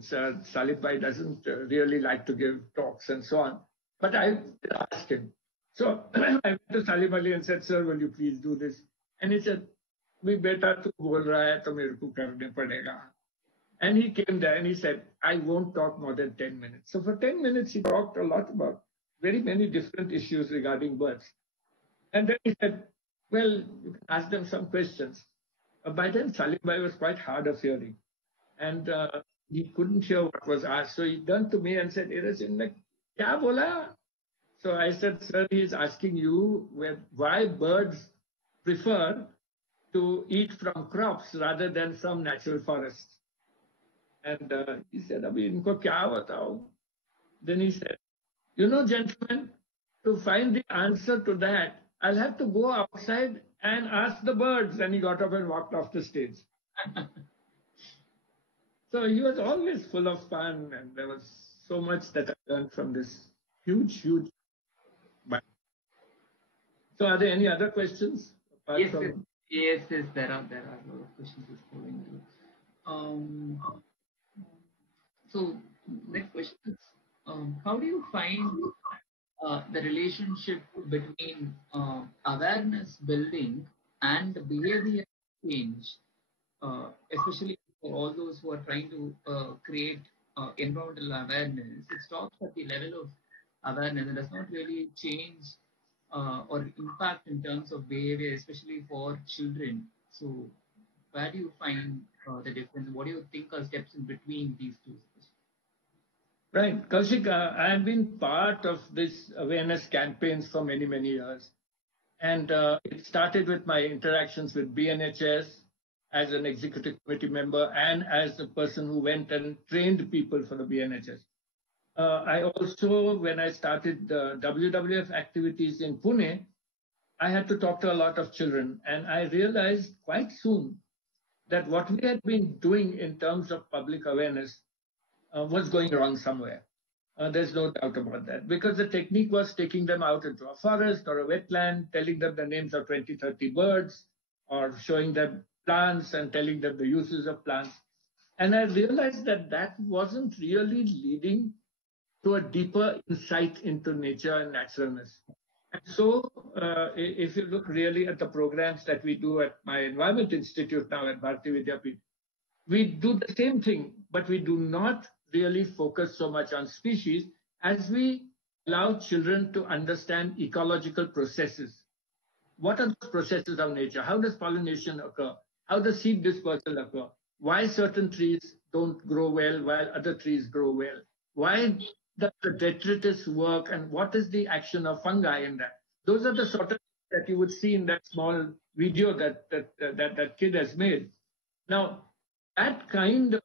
Sir Salim Bhai doesn't really like to give talks and so on. But I asked him. So I went to Salim Ali and said, sir, will you please do this? And he said, "We beta tu bol raha hai, to mere ko karne padega." And he came there and he said, I won't talk more than 10 minutes. So for 10 minutes, he talked a lot about very many different issues regarding birds. And then he said, well, you can ask them some questions. By then, Salim Bhai was quite hard of hearing. And he couldn't hear what was asked. So he turned to me and said, kya bola? So I said, sir, he is asking you why birds prefer to eat from crops rather than from natural forests. And he said, Abhi inko kya batao? Then he said, you know, gentlemen, to find the answer to that, I'll have to go outside and ask the birds. And he got up and walked off the stage. So he was always full of fun, and there was so much that I learned from this huge. So are there any other questions? Yes, there are a lot of questions going through. So next question is, how do you find the relationship between awareness building and behavior change, especially for all those who are trying to create environmental awareness? It stops at the level of awareness and does not really change or impact in terms of behavior, especially for children. So where do you find the difference? What do you think are steps in between these two? Right. Kaushik, I have been part of this awareness campaigns for many, many years. And it started with my interactions with BNHS as an executive committee member and as the person who went and trained people for the BNHS. I also, when I started the WWF activities in Pune, I had to talk to a lot of children. And I realized quite soon that what we had been doing in terms of public awareness was going wrong somewhere. There's no doubt about that. Because the technique was taking them out into a forest or a wetland, telling them the names of 20, 30 birds, or showing them plants and telling them the uses of plants. And I realized that that wasn't really leading to a deeper insight into nature and naturalness. And so, if you look really at the programs that we do at my Environment Institute now at Bharatiya Vidyapeeth, we do the same thing, but we do not really focus so much on species as we allow children to understand ecological processes. What are the processes of nature? How does pollination occur? How does seed dispersal occur? Why certain trees don't grow well while other trees grow well? Why does the detritus work, and what is the action of fungi in that? Those are the sort of things that you would see in that small video that kid has made. Now, that kind of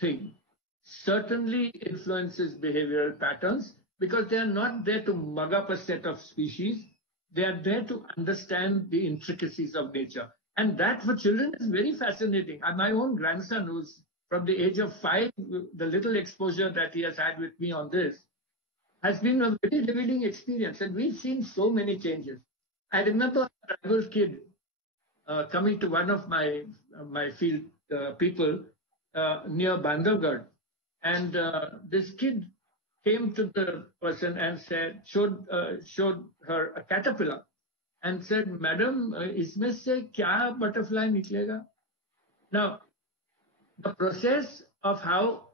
thing certainly influences behavioral patterns because they are not there to mug up a set of species. They are there to understand the intricacies of nature. And that for children is very fascinating. And my own grandson, who's from the age of 5, the little exposure that he has had with me on this has been a very revealing experience. And we've seen so many changes. I remember a tribal kid coming to one of my field people near Bandhavgarh. And this kid came to the person and showed her a caterpillar and said, Madam, isme se kya butterfly niklega? Now, the process of how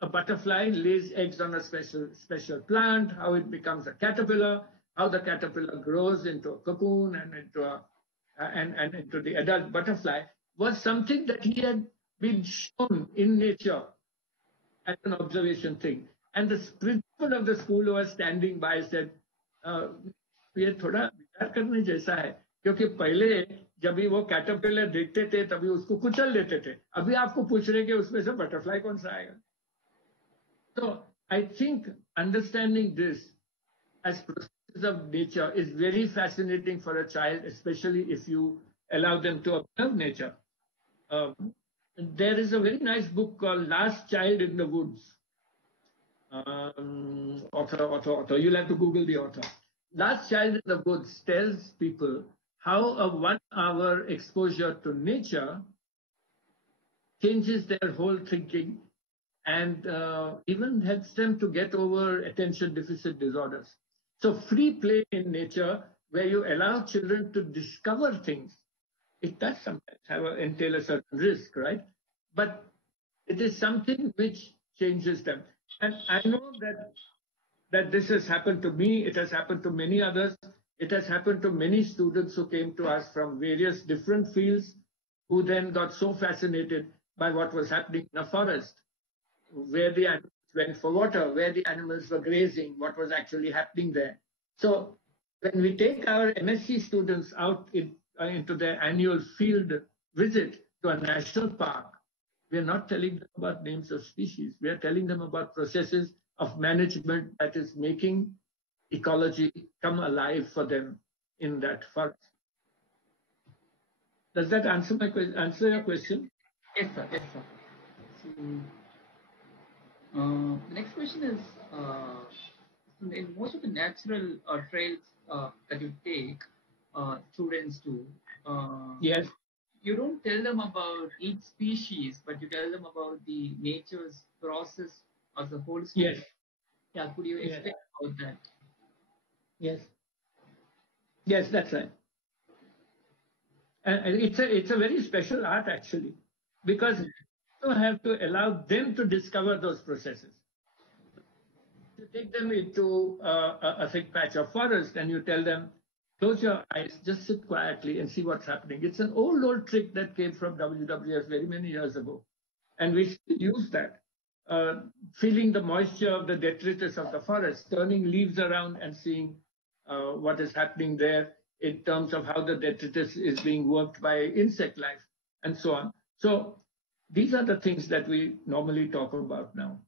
a butterfly lays eggs on a special plant, how it becomes a caterpillar, how the caterpillar grows into a cocoon and into the adult butterfly, was something that he had been shown in nature as an observation thing. And the principal of the school who was standing by said, ये थोड़ा विचार करने जैसा है क्योंकि पहले जब भी वो कैटरपिलर देखते थे तभी उसको कुचल देते थे अभी आपको पूछ रहे कि उसमें से बटरफ्लाई कौन सा आएगा So I think understanding this as processes of nature is very fascinating for a child, especially if you allow them to observe nature. There is a very nice book called Last Child in the Woods. Author. You'll have to Google the author. Last Child in the Woods tells people how a 1 hour exposure to nature changes their whole thinking and even helps them to get over attention deficit disorders. So free play in nature, where you allow children to discover things, it does sometimes entail a certain risk, right? But it is something which changes them. And I know that this has happened to me, it has happened to many others, it has happened to many students who came to us from various different fields, who then got so fascinated by what was happening in a forest, where the animals went for water, where the animals were grazing, what was actually happening there. So when we take our MSc students out into their annual field visit to a national park, we are not telling them about names of species. We are telling them about processes of management that is making ecology come alive for them in that forest. Does that answer your question? Yes, sir. Yes, sir. So, the next question is, in most of the natural trails that you take students to, Yes. you don't tell them about each species, but you tell them about the nature's process as a whole story. Yes. Yeah, could you explain about that? Yes. Yes, that's right. And it's a very special art actually, because you have to allow them to discover those processes. You take them into a thick patch of forest and you tell them, close your eyes, just sit quietly and see what's happening. It's an old trick that came from WWF very many years ago. And we still use that. Feeling the moisture of the detritus of the forest, turning leaves around and seeing what is happening there in terms of how the detritus is being worked by insect life and so on. So these are the things that we normally talk about now.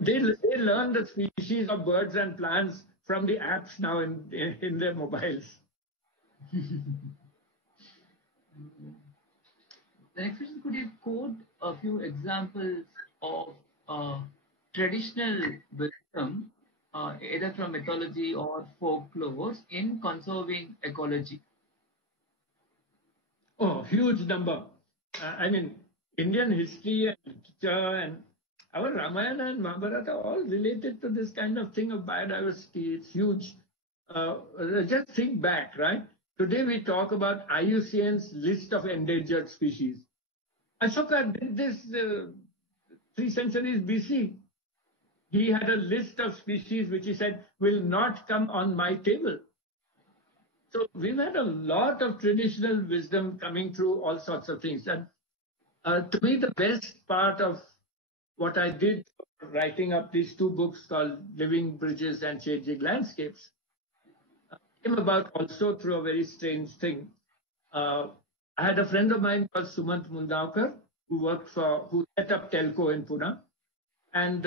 They learn the species of birds and plants from the apps now in their mobiles. The next question, could you quote a few examples of traditional wisdom, either from mythology or folklore, in conserving ecology? Oh, huge number. I mean, Indian history and literature and our Ramayana and Mahabharata are all related to this kind of thing of biodiversity. It's huge. Just think back, right? Today we talk about IUCN's list of endangered species. Ashoka did this 3 centuries BC. He had a list of species which he said will not come on my table. So we've had a lot of traditional wisdom coming through all sorts of things. And to me, the best part of what I did writing up these 2 books called Living Bridges and Changing Landscapes came about also through a very strange thing. I had a friend of mine called Sumant Mulgaonkar who set up Telco in Pune. And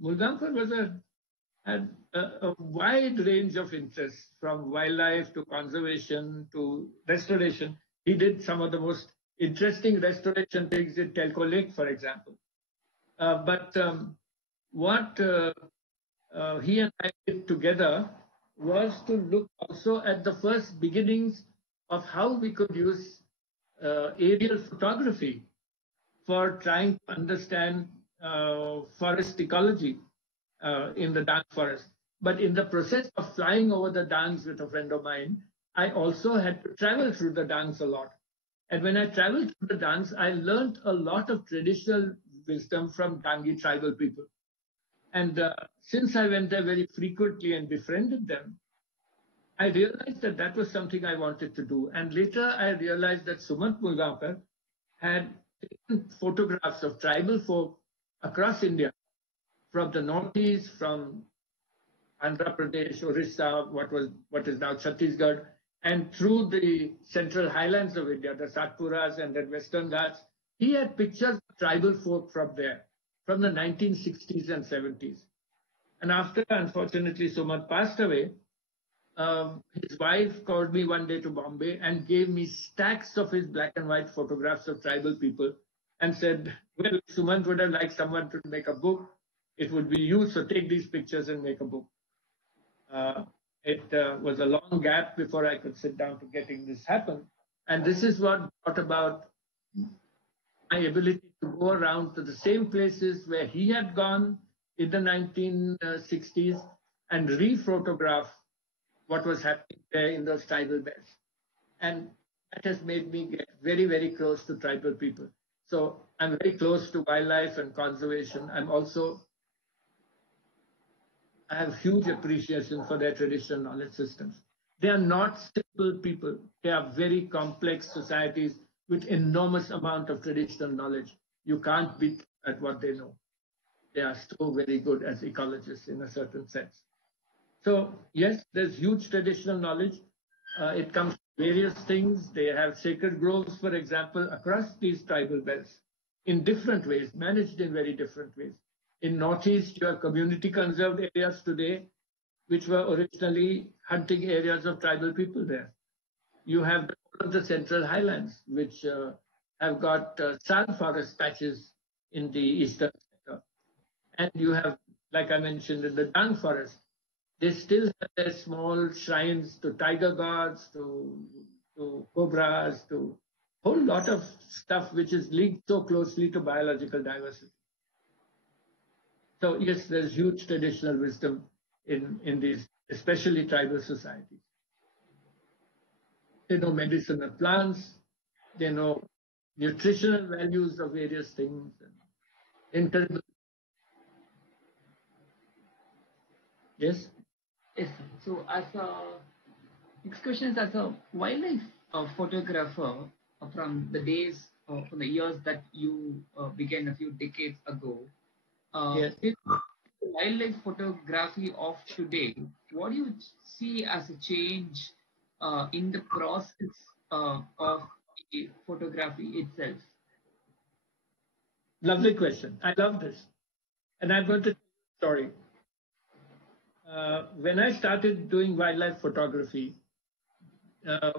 Mulgaonkar had a wide range of interests, from wildlife to conservation to restoration. He did some of the most interesting restoration things in Telco Lake, for example. But what he and I did together was to look also at the first beginnings of how we could use aerial photography for trying to understand forest ecology in the Dang forest. But in the process of flying over the Dangs with a friend of mine, I also had to travel through the Dangs a lot. And when I traveled through the Dangs, I learned a lot of traditional wisdom from Dangi tribal people. And since I went there very frequently and befriended them, I realized that that was something I wanted to do. And later I realized that Sumant Mulgaonkar had taken photographs of tribal folk across India, from the northeast, from Andhra Pradesh, Orissa, what is now Chhattisgarh, and through the central highlands of India, the Satpuras and the Western Ghats. He had pictures of tribal folk from there, from the 1960s and 70s. And after, unfortunately, Sumant passed away, his wife called me one day to Bombay and gave me stacks of his black and white photographs of tribal people, and said, well, Sumant would have liked someone to make a book. It would be you, so take these pictures and make a book. It was a long gap before I could sit down to getting this happen. And this is what brought about my ability to go around to the same places where he had gone in the 1960s and re-photograph what was happening there in those tribal belts. And that has made me get very, very close to tribal people. So I'm very close to wildlife and conservation. I have huge appreciation for their traditional knowledge systems. They are not simple people. They are very complex societies with enormous amount of traditional knowledge. You can't beat at what they know. They are so very good as ecologists in a certain sense. So yes, there's huge traditional knowledge. It comes from various things. They have sacred groves, for example, across these tribal belts in different ways, managed in very different ways. In Northeast, you have community conserved areas today, which were originally hunting areas of tribal people there. You have all of the Central Highlands, which have got sal forest patches in the eastern sector. And you have, like I mentioned, in the Dung forest, they still have their small shrines to tiger gods, to cobras, to a whole lot of stuff which is linked so closely to biological diversity. So yes, there's huge traditional wisdom in these, especially tribal societies. They know medicinal plants, they know nutritional values of various things, incredible. Yes? Yes. So as a next question is, as a wildlife photographer from the days, from the years that you began a few decades ago, Yes. with wildlife photography of today, what do you see as a change in the process of the photography itself? Lovely question. I love this. And I'm going to tell you a story. When I started doing wildlife photography, a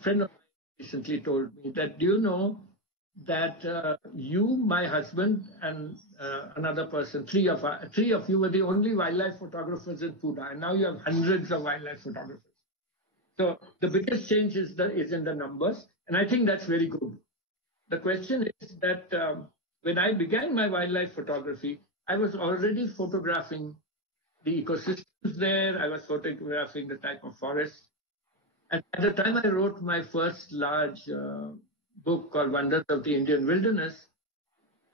friend of mine recently told me that, do you know that you, my husband, and another person, three of you were the only wildlife photographers in Pune, and now you have hundreds of wildlife photographers. So the biggest change is in the numbers, and I think that's very good. The question is that when I began my wildlife photography, I was already photographing the ecosystems there. I was photographing the type of forests. And at the time I wrote my first large book called Wonders of the Indian Wilderness,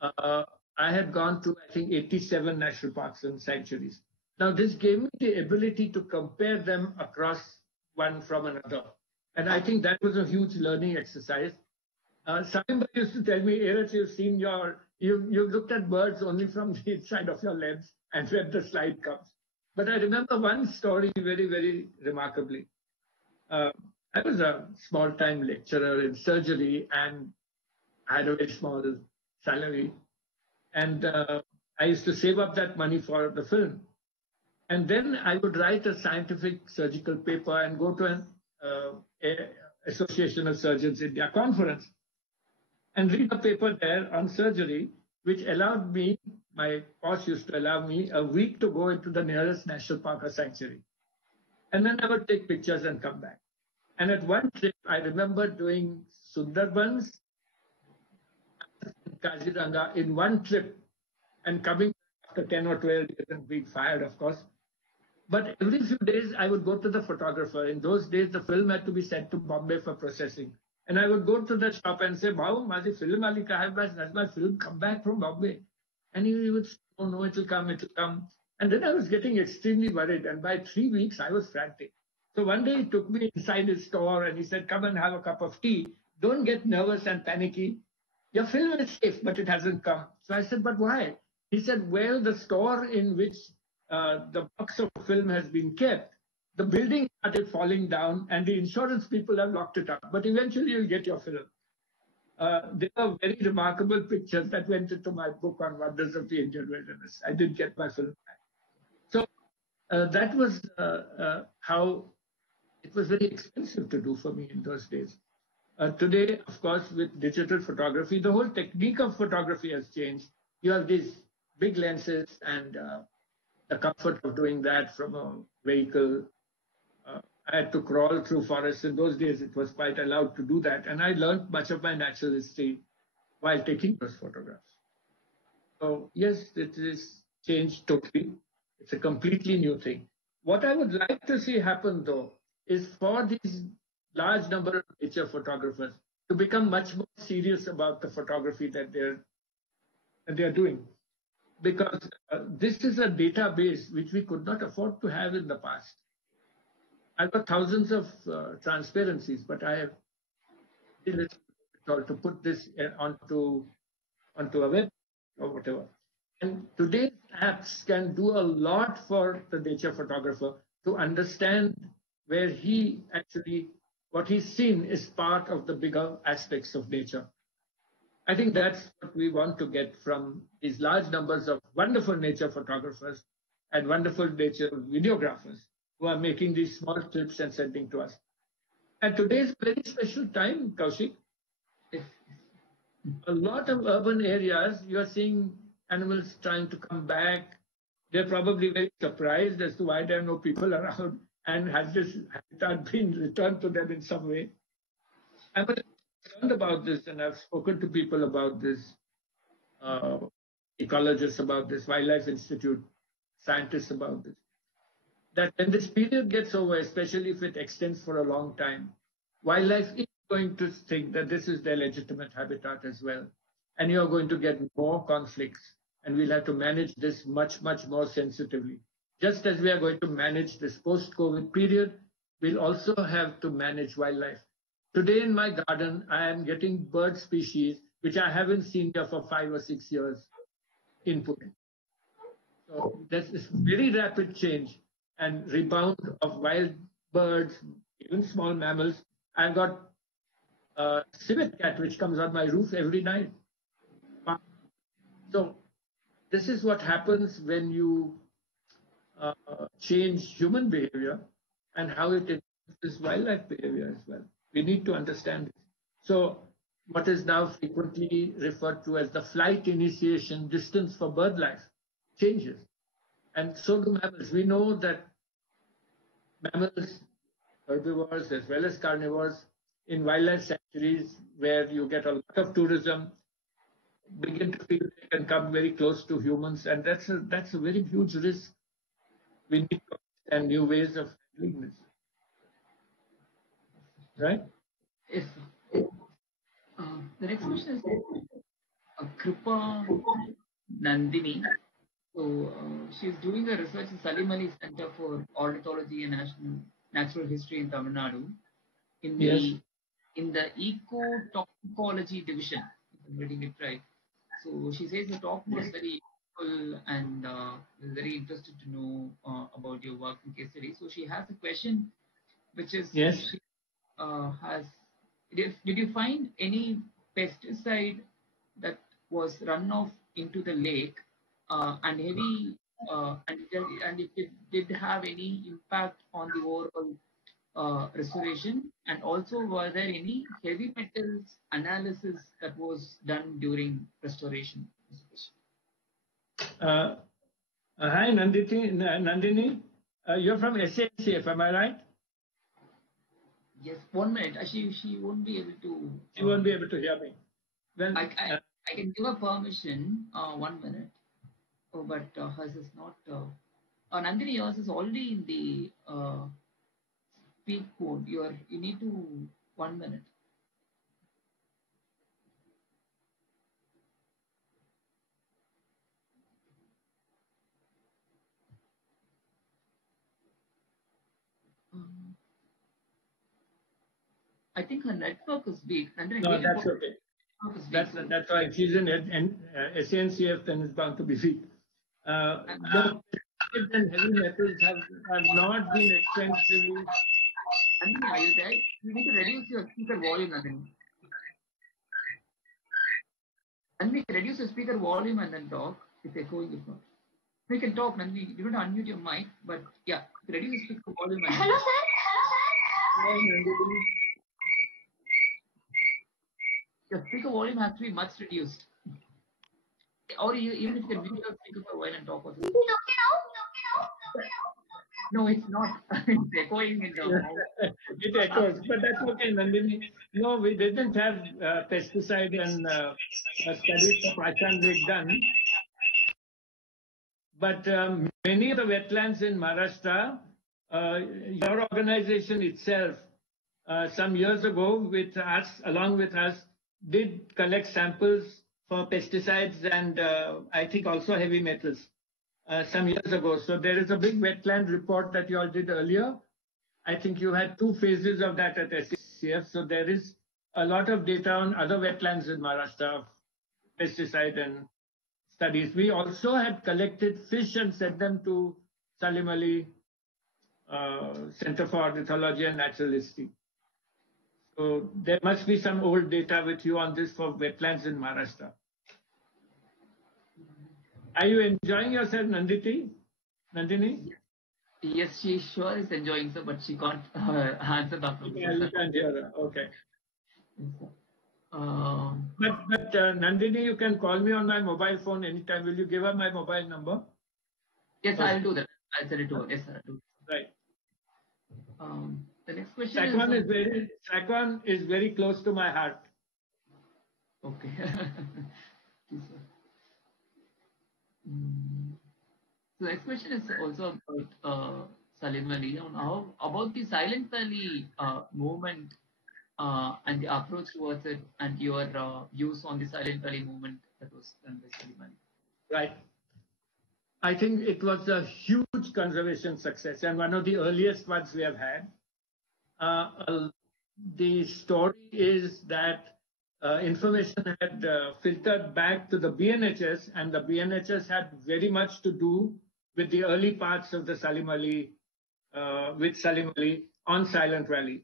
I had gone to, I think, 87 national parks and sanctuaries. Now, this gave me the ability to compare them across one from another. And I think that was a huge learning exercise. Salimba used to tell me, Erach, you've looked at birds only from the inside of your lens and when the slide comes. But I remember one story very, very remarkably. I was a small-time lecturer in surgery and I had a very small salary. And I used to save up that money for the film. And then I would write a scientific surgical paper and go to an Association of Surgeons India conference and read a paper there on surgery, which allowed me, my boss used to allow me a week to go into the nearest national park or sanctuary. And then I would take pictures and come back. And at one trip, I remember doing Sundarbans and Kaziranga in one trip and coming after 10 or 12 years and being fired, of course. But every few days, I would go to the photographer. In those days, the film had to be sent to Bombay for processing. And I would go to the shop and say, Bhau, mazi film ali kaha hai, has my film come back from Bombay? And he would say, oh, no, it'll come. And then I was getting extremely worried. And by 3 weeks, I was frantic. So one day he took me inside his store and he said, come and have a cup of tea. Don't get nervous and panicky. Your film is safe, but it hasn't come. So I said, but why? He said, well, the store in which the box of film has been kept, the building started falling down and the insurance people have locked it up. But eventually you'll get your film. There are very remarkable pictures that went into my book on Wonders of the Indian Wilderness. I did get my film back. So that was how it was very expensive to do for me in those days. Today, of course, with digital photography, the whole technique of photography has changed. You have these big lenses and the comfort of doing that from a vehicle. I had to crawl through forests. In those days, it was quite allowed to do that. And I learned much of my natural history while taking those photographs. So, yes, it is changed totally. It's a completely new thing. What I would like to see happen, though, is for these large number of nature photographers to become much more serious about the photography that they're doing, because this is a database which we could not afford to have in the past. I've got thousands of transparencies, but I have to put this onto a web or whatever. And today's apps can do a lot for the nature photographer to understand where what he's seen is part of the bigger aspects of nature. I think that's what we want to get from these large numbers of wonderful nature photographers and wonderful nature videographers who are making these small clips and sending to us. And today is a very special time, Kaushik. A lot of urban areas, you are seeing animals trying to come back. They're probably very surprised as to why there are no people around, and has this habitat been returned to them in some way. I'm concerned about this, and I've spoken to people about this, ecologists about this, Wildlife Institute scientists about this, that when this period gets over, especially if it extends for a long time, wildlife is going to think that this is their legitimate habitat as well. And you're going to get more conflicts, and we'll have to manage this much, much more sensitively. Just as we are going to manage this post-COVID period, we'll also have to manage wildlife. Today in my garden, I am getting bird species which I haven't seen here for 5 or 6 years input. So there's this very rapid change and rebound of wild birds, even small mammals. I've got a civet cat which comes on my roof every night. So this is what happens when you change human behavior and how it influences wildlife behavior as well. We need to understand this. So what is now frequently referred to as the flight initiation distance for bird life changes. And so do mammals. We know that mammals, herbivores as well as carnivores, in wildlife sanctuaries where you get a lot of tourism, begin to feel they can come very close to humans, and that's a very huge risk. We need to understand new ways of handling this. Right? Yes. The next question is Kripa Nandini. So she's doing a research in Salim Ali Center for Ornithology and Natural History in Tamil Nadu in the eco-toxicology division, if I'm reading it right. So she says the talk was very useful and is very interested to know about your work and case study. So she has a question, which is, she did you find any pesticide that was run off into the lake and heavy and if it did have any impact on the overall restoration, and also were there any heavy metals analysis that was done during restoration? Hi, Nandini. You're from SACF, am I right? Yes, 1 minute. She won't be able to. She won't be able to hear me. Then I can give her permission. 1 minute. Oh, but hers is not. Nandini, yours is already in the speak mode. You need to 1 minute. I think her network is weak. Nandini, no, that's okay. That's why she's in SANCF, then it's bound to be weak. No, and heavy metals have not been extensively. Nandini, are you there? You need to reduce your speaker volume, Nandini. Nandini, reduce your speaker volume and then talk. It's echoing, if not. You can talk, Nandini. You don't unmute your mic, but yeah, reduce your speaker volume. And Hello, sir. Hi, Nandini. your speaker volume has to be much reduced. Or even if you can mute your speaker for a while and talk also. No, it's not. It's echoing in the house. It echoes, but that's okay, Nandini. No, we didn't have pesticide and studies of Achanvik done, but many of the wetlands in Maharashtra, your organization itself, some years ago, with us, along with us, did collect samples for pesticides and I think also heavy metals some years ago. So there is a big wetland report that you all did earlier. I think you had 2 phases of that at SCF. So there is a lot of data on other wetlands in Maharashtra, pesticide and studies. We also had collected fish and sent them to Salim Ali Center for Ornithology and Natural History. So there must be some old data with you on this for wetlands in Maharashtra. Are you enjoying yourself, Nandini? Yes, she sure is enjoying, sir, but she can't answer Dr. Yeah, you can't hear her. Okay. But Nandini, you can call me on my mobile phone anytime. Will you give her my mobile number? Yes, okay. I'll do that. I'll send it to her. Yes, sir, I'll do that. Right. The next question Sakwan is very close to my heart. Okay. So the next question is also about Salim Ali. How about the Silent Valley movement and the approach towards it, and your views on the Silent Valley movement that was done by Salim Ali? Right. I think it was a huge conservation success and one of the earliest ones we have had. The story is that information had filtered back to the BNHS, and the BNHS had very much to do with the early parts of the Salim Ali, with Salim Ali on Silent Valley.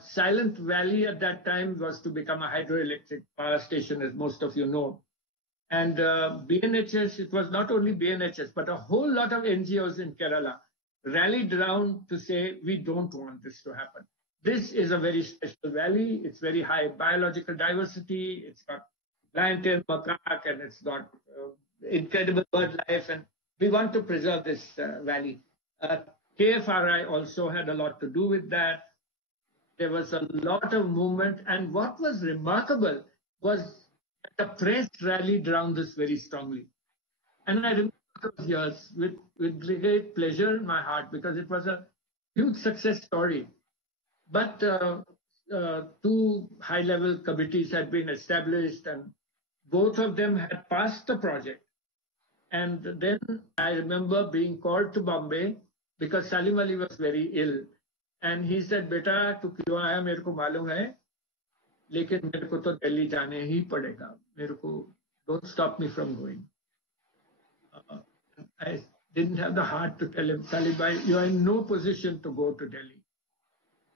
Silent Valley at that time was to become a hydroelectric power station, as most of you know. And BNHS, it was not only BNHS, but a whole lot of NGOs in Kerala rallied around to say, we don't want this to happen. This is a very special valley. It's very high biological diversity. It's got lion-tailed macaque, and it's got incredible bird life. And we want to preserve this valley. KFRI also had a lot to do with that. There was a lot of movement. And what was remarkable was the press rallied around this very strongly. And I remember those years with great pleasure in my heart, because it was a huge success story. But 2 high-level committees had been established, and both of them had passed the project. And then I remember being called to Bombay because Salim Ali was very ill. And he said, "Beta, tu kyun aaya, mere ko malum hai, lekin mere ko to Delhi jaane hi padega. Mere ko, don't stop me from going." I didn't have the heart to tell him, "Salim bhai, you are in no position to go to Delhi."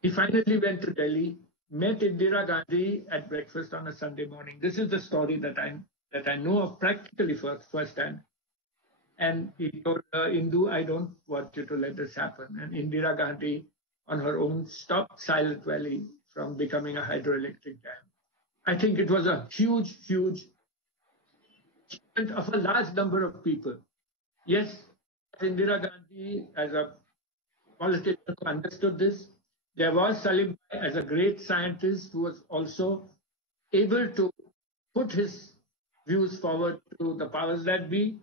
He finally went to Delhi, met Indira Gandhi at breakfast on a Sunday morning. This is the story that I know of practically firsthand. And he told her, "Indu, I don't want you to let this happen." And Indira Gandhi, on her own, stopped Silent Valley from becoming a hydroelectric dam. I think it was a huge, huge achievement of a large number of people. Yes, Indira Gandhi, as a politician who understood this, there was Salim as a great scientist who was also able to put his views forward to the powers that be.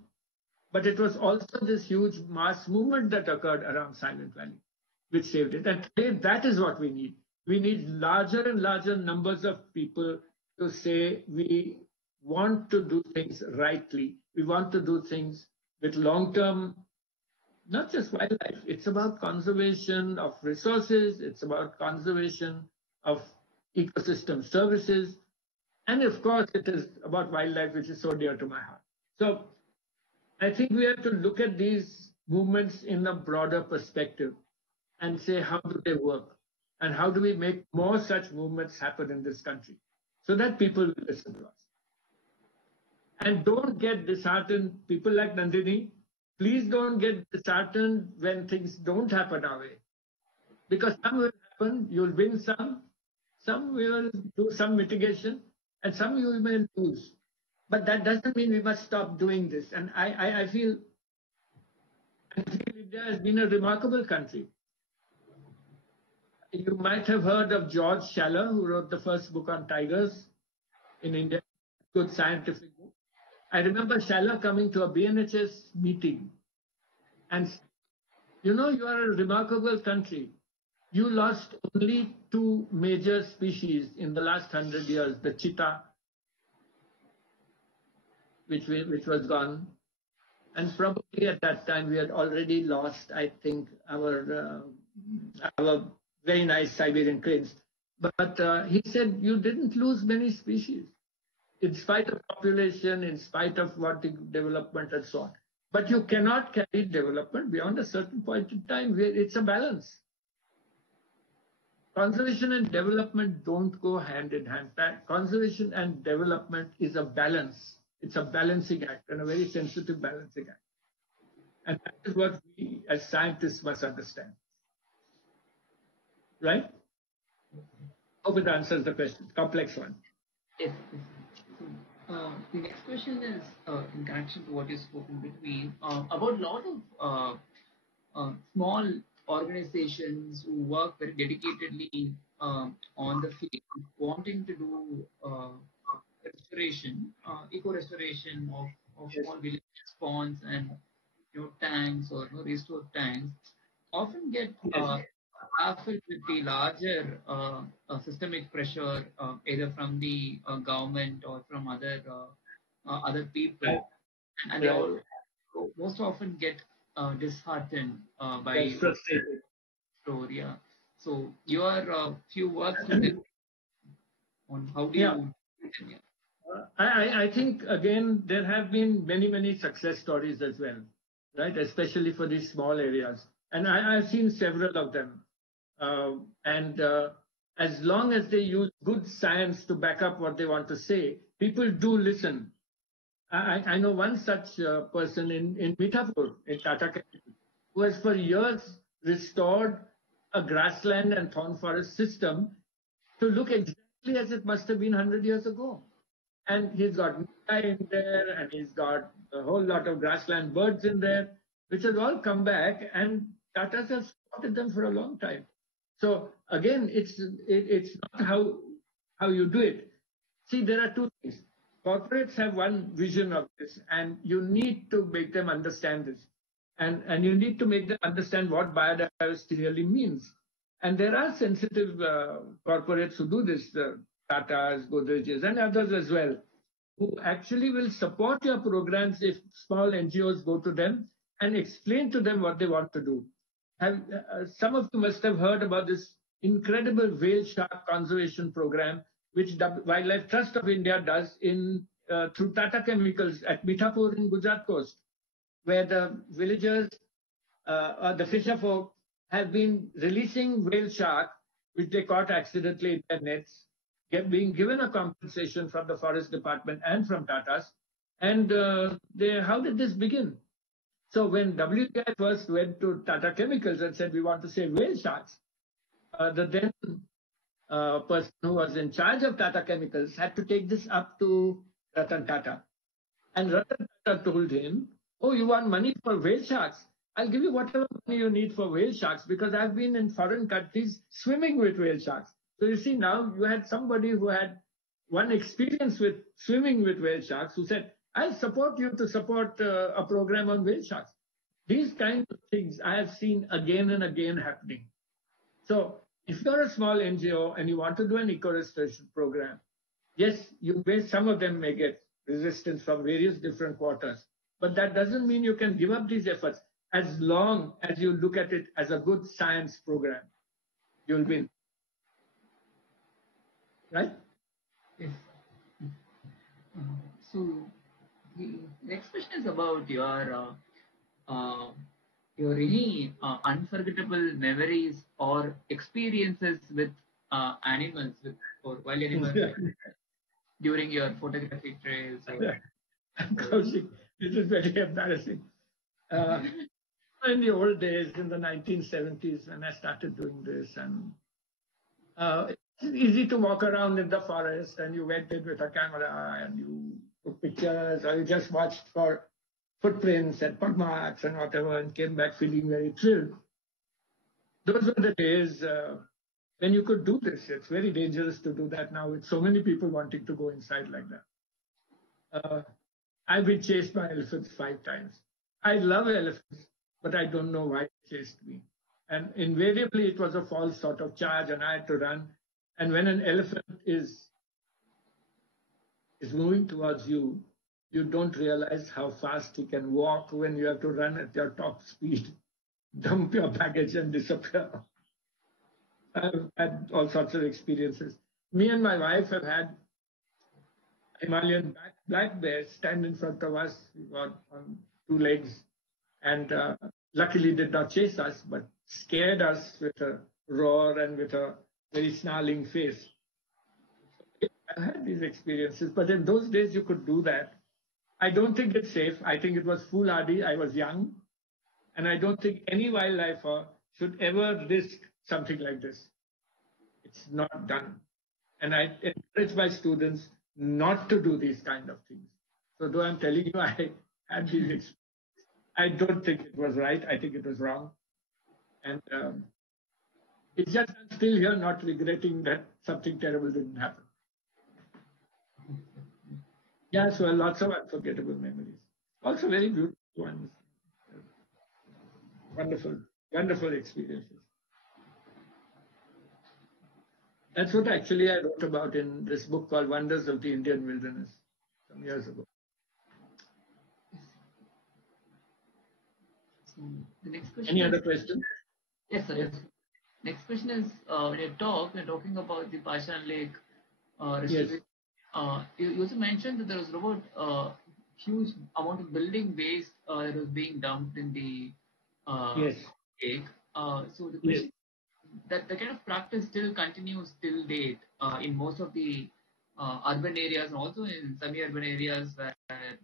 But it was also this huge mass movement that occurred around Silent Valley, which saved it. And today, that is what we need. We need larger and larger numbers of people to say, we want to do things rightly. We want to do things with long-term, not just wildlife. It's about conservation of resources. It's about conservation of ecosystem services. And of course, it is about wildlife, which is so dear to my heart. So I think we have to look at these movements in a broader perspective and say, how do they work? And how do we make more such movements happen in this country so that people will listen to us? And don't get disheartened. People like Nandini, please don't get disheartened when things don't happen our way. Because some will happen, you'll win some, Some we will do some mitigation, and some we may lose. But that doesn't mean we must stop doing this. And I feel India has been a remarkable country. You might have heard of George Schaller, who wrote the first book on tigers in India, good scientific book. I remember Schaller coming to a BNHS meeting and, you know, you are a remarkable country. You lost only 2 major species in the last 100 years, the cheetah, which was gone. And probably at that time we had already lost, I think, our very nice Siberian cranes. But he said you didn't lose many species, in spite of population, in spite of what the development and so on. But you cannot carry development beyond a certain point in time. It's a balance. Conservation and development don't go hand in hand. Conservation and development is a balance. It's a balancing act, and a very sensitive balancing act. And that is what we as scientists must understand. Right? Hope it answers the question. Complex one. Yes. The next question is in connection to what you spoke in between about a lot of small organizations who work very dedicatedly on the field, wanting to do restoration, eco-restoration of small village ponds and tanks or restored tanks, often get baffled with the larger systemic pressure, either from the government or from other people, and they all most often get disheartened by story. Yeah. So your few words to them on how do you? I think again there have been many success stories as well, right? Especially for these small areas, and I've seen several of them. And as long as they use good science to back up what they want to say, people do listen. I know one such person in Mithapur, in Tata Chemicals, who has for years restored a grassland and thorn forest system to look exactly as it must have been 100 years ago. And he's got mitai in there, and he's got a whole lot of grassland birds in there, which has all come back, and Tatas have spotted them for a long time. So again, it's not how you do it. See, there are two things. Corporates have one vision of this, and you need to make them understand this. And you need to make them understand what biodiversity really means. And there are sensitive corporates who do this, Tatas, Godrej's, and others as well, who actually will support your programs if small NGOs go to them and explain to them what they want to do. Some of you must have heard about this incredible whale shark conservation program, which Wildlife Trust of India does through Tata Chemicals at Mithapur in Gujarat coast, where the villagers or the fisher folk have been releasing whale shark, which they caught accidentally in their nets, being given a compensation from the forest department and from Tatas. And how did this begin? So when WTI first went to Tata Chemicals and said, we want to save whale sharks, the then person who was in charge of Tata Chemicals had to take this up to Ratan Tata. And Ratan Tata told him, oh, you want money for whale sharks? I'll give you whatever money you need for whale sharks, because I've been in foreign countries swimming with whale sharks. So you see, now you had somebody who had one experience with swimming with whale sharks who said, I'll support you to support a program on whale sharks. These kinds of things I have seen again and again happening. So if you're a small NGO and you want to do an eco-restoration program, yes, some of them may get resistance from various different quarters, but that doesn't mean you can give up these efforts. As long as you look at it as a good science program, you'll win. Right? Yes. So the next question is about your any unforgettable memories or experiences with animals, or wild animals during your photography trails. This is very embarrassing. In the old days, in the 1970s, when I started doing this, and It's easy to walk around in the forest and you went in with a camera and you took pictures or you just watched for footprints and pug marks and whatever and came back feeling very thrilled. Those were the days when you could do this. It's very dangerous to do that now with so many people wanting to go inside like that. I've been chased by elephants 5 times. I love elephants, but I don't know why they chased me. And invariably, it was a false sort of charge, and I had to run. And when an elephant is moving towards you, you don't realize how fast he can walk when you have to run at your top speed, dump your baggage, and disappear. I've had all sorts of experiences. Me and my wife have had Himalayan black bears stand in front of us on 2 legs and luckily did not chase us, but scared us with a roar and with a very snarling face. I had these experiences, but in those days you could do that. I don't think it's safe. I think it was foolhardy. I was young. And I don't think any wildlifer should ever risk something like this. It's not done. And I encourage my students not to do these kind of things. So though I'm telling you I had these experiences, I don't think it was right. I think it was wrong. And it's just I'm still here not regretting that something terrible didn't happen. Yeah, so lots of unforgettable memories. Also very beautiful ones. Wonderful, wonderful experiences. That's what actually I wrote about in this book called Wonders of the Indian Wilderness some years ago. So the next question. Any other questions? Yes, sir. Yes. Next question is when you're talking about the Pashan Lake restoration. Yes. You also mentioned that there was about huge amount of building waste that was being dumped in the yes. lake. So the question that the kind of practice still continues till date in most of the urban areas and also in semi-urban areas where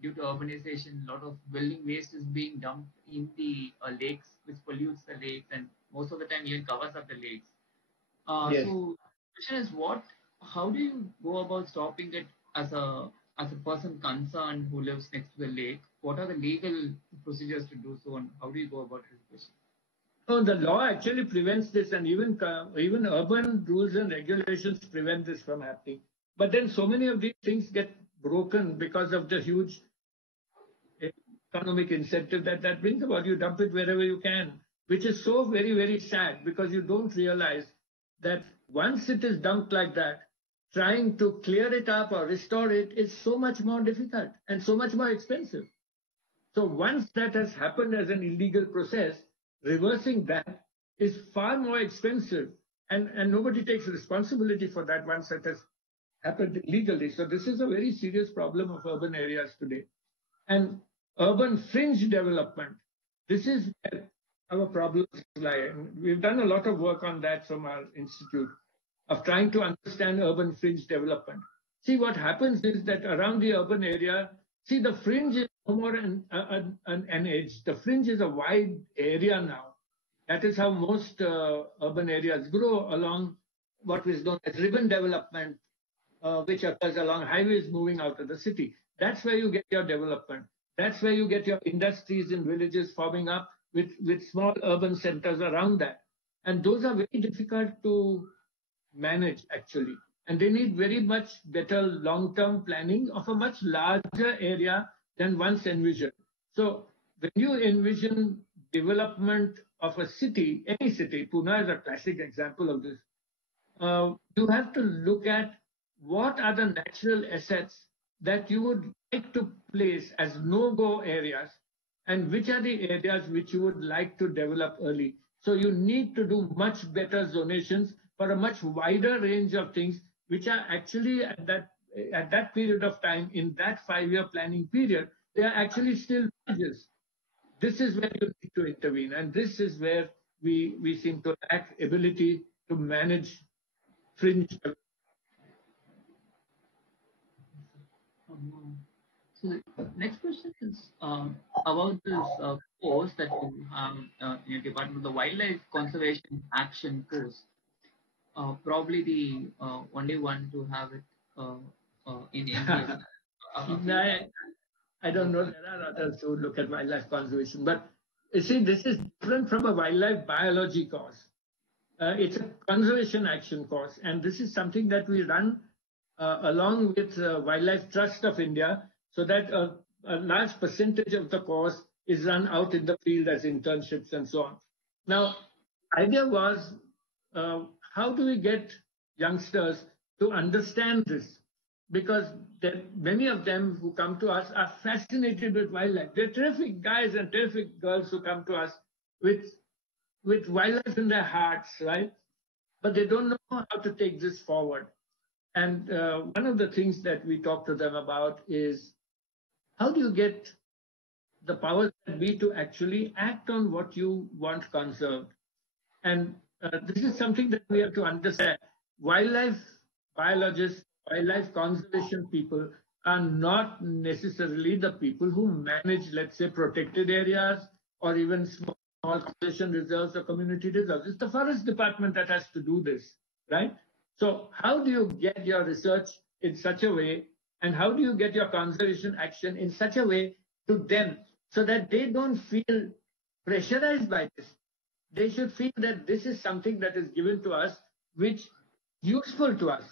due to urbanization, a lot of building waste is being dumped in the lakes, which pollutes the lakes and most of the time even covers up the lakes. Yes. So the question is how do you go about stopping it as a person concerned who lives next to the lake? What are the legal procedures to do so and how do you go about it? Oh, the law actually prevents this, and even urban rules and regulations prevent this from happening. But then so many of these things get broken because of the huge economic incentive that brings about. You dump it wherever you can, which is so very, very sad because you don't realize that once it is dumped like that, trying to clear it up or restore it is so much more difficult and so much more expensive. So once that has happened as an illegal process, reversing that is far more expensive and nobody takes responsibility for that once it has happened illegally. So this is a very serious problem of urban areas today. And urban fringe development, this is where our problems lie. And we've done a lot of work on that from our institute of trying to understand urban fringe development. See, what happens is that around the urban area, see, the fringe is no more an edge. The fringe is a wide area now. That is how most urban areas grow along what is known as ribbon development, which occurs along highways moving out of the city. That's where you get your development. That's where you get your industries in villages forming up with small urban centers around that. And those are very difficult to manage, actually. And they need very much better long-term planning of a much larger area than once envisioned. So when you envision development of a city, any city, Pune is a classic example of this, you have to look at what are the natural assets that you would like to place as no-go areas and which are the areas which you would like to develop early. So you need to do much better zonations for a much wider range of things which are actually at that period of time, in that 5-year planning period, they are actually still villages. This is where you need to intervene, and this is where we seem to lack ability to manage fringe. So the next question is about this course that you have in your department, the Wildlife Conservation Action course. probably the only one to have it in India. I don't know. There are others who look at wildlife conservation, but you see, this is different from a wildlife biology course. It's a conservation action course, and this is something that we run along with Wildlife Trust of India, so that a large percentage of the course is run out in the field as internships and so on. Now, idea was, how do we get youngsters to understand this? Because many of them who come to us are fascinated with wildlife. They're terrific guys and terrific girls who come to us with wildlife in their hearts, right? But they don't know how to take this forward. And one of the things that we talk to them about is, how do you get the powers that be to actually act on what you want conserved? And this is something that we have to understand. Wildlife biologists, wildlife conservation people are not necessarily the people who manage, let's say, protected areas or even small conservation reserves or community reserves. It's the forest department that has to do this, right? So how do you get your research in such a way, and how do you get your conservation action in such a way to them so that they don't feel pressurized by this? They should feel that this is something that is given to us, which is useful to us.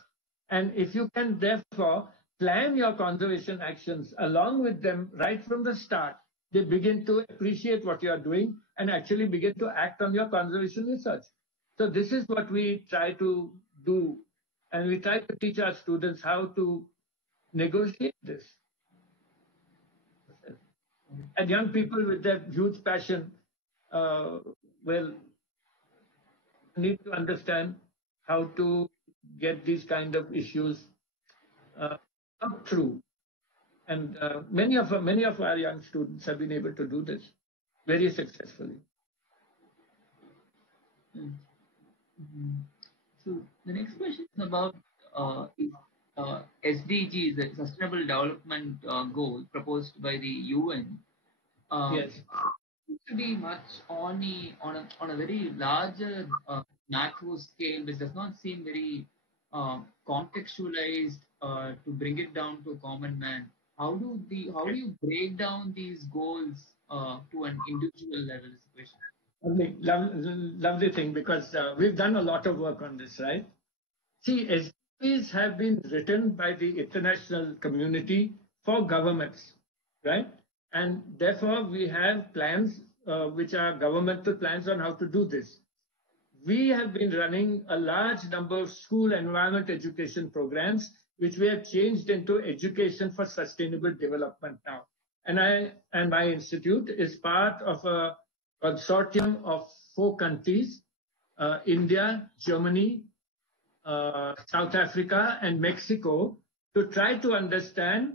And if you can therefore plan your conservation actions along with them right from the start, they begin to appreciate what you are doing and actually begin to act on your conservation research. So this is what we try to do. And we try to teach our students how to negotiate this. And young people with that huge passion, well, need to understand how to get these kind of issues up through. And many of our young students have been able to do this very successfully. So the next question is about SDGs, the Sustainable Development Goal proposed by the UN. Yes. Seems to be much on a very larger macro scale, which does not seem very contextualized to bring it down to a common man. How do you break down these goals to an individual level? Is the question. Lovely thing, because we've done a lot of work on this, right? See, SDGs have been written by the international community for governments, right? And therefore, we have plans which are governmental plans on how to do this. We have been running a large number of school environment education programs, which we have changed into education for sustainable development now. And my institute is part of a consortium of 4 countries, India, Germany, South Africa, and Mexico, to try to understand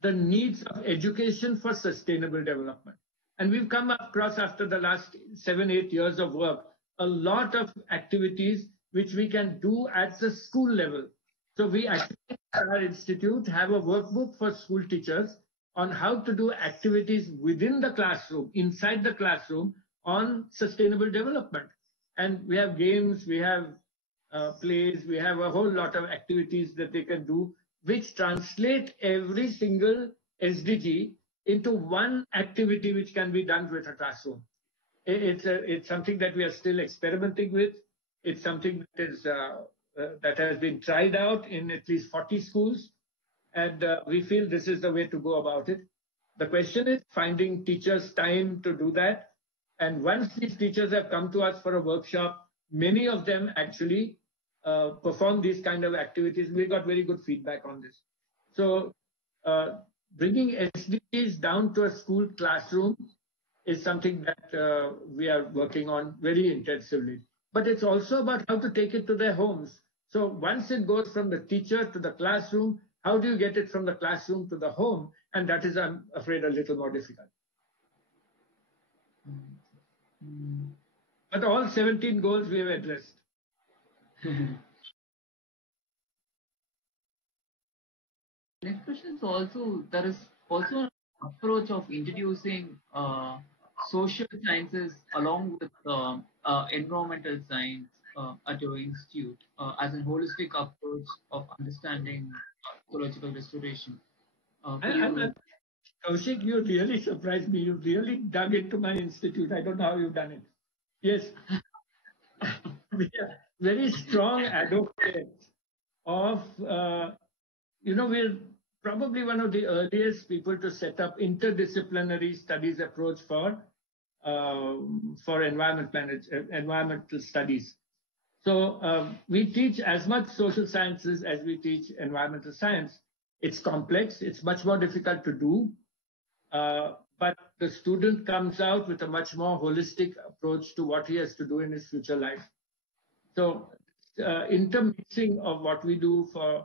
the needs of education for sustainable development. And we've come across, after the last 7-8 years of work, a lot of activities which we can do at the school level. So we actually, at our institute, have a workbook for school teachers on how to do activities within the classroom, inside the classroom, on sustainable development. And we have games, we have plays, we have a whole lot of activities that they can do, which translate every single SDG into one activity which can be done with a classroom. It's something that we are still experimenting with. It's something that has been tried out in at least 40 schools, and we feel this is the way to go about it. The question is finding teachers' time to do that. And once these teachers have come to us for a workshop, many of them actually perform these kind of activities. We got very good feedback on this. So bringing SDGs down to a school classroom is something that we are working on very intensively. But it's also about how to take it to their homes. So once it goes from the teacher to the classroom, how do you get it from the classroom to the home? And that is, I'm afraid, a little more difficult. But all 17 goals we have addressed. Next question is also, there is also an approach of introducing social sciences along with environmental science. at your institute as a holistic approach of understanding ecological restoration? Could you? Kaushik, you really surprised me. You really dug into my institute. I don't know how you've done it. Yes, we are very strong advocates of, we're probably one of the earliest people to set up interdisciplinary studies approach for environmental studies. So we teach as much social sciences as we teach environmental science. It's complex. It's much more difficult to do. But the student comes out with a much more holistic approach to what he has to do in his future life. So intermixing of what we do for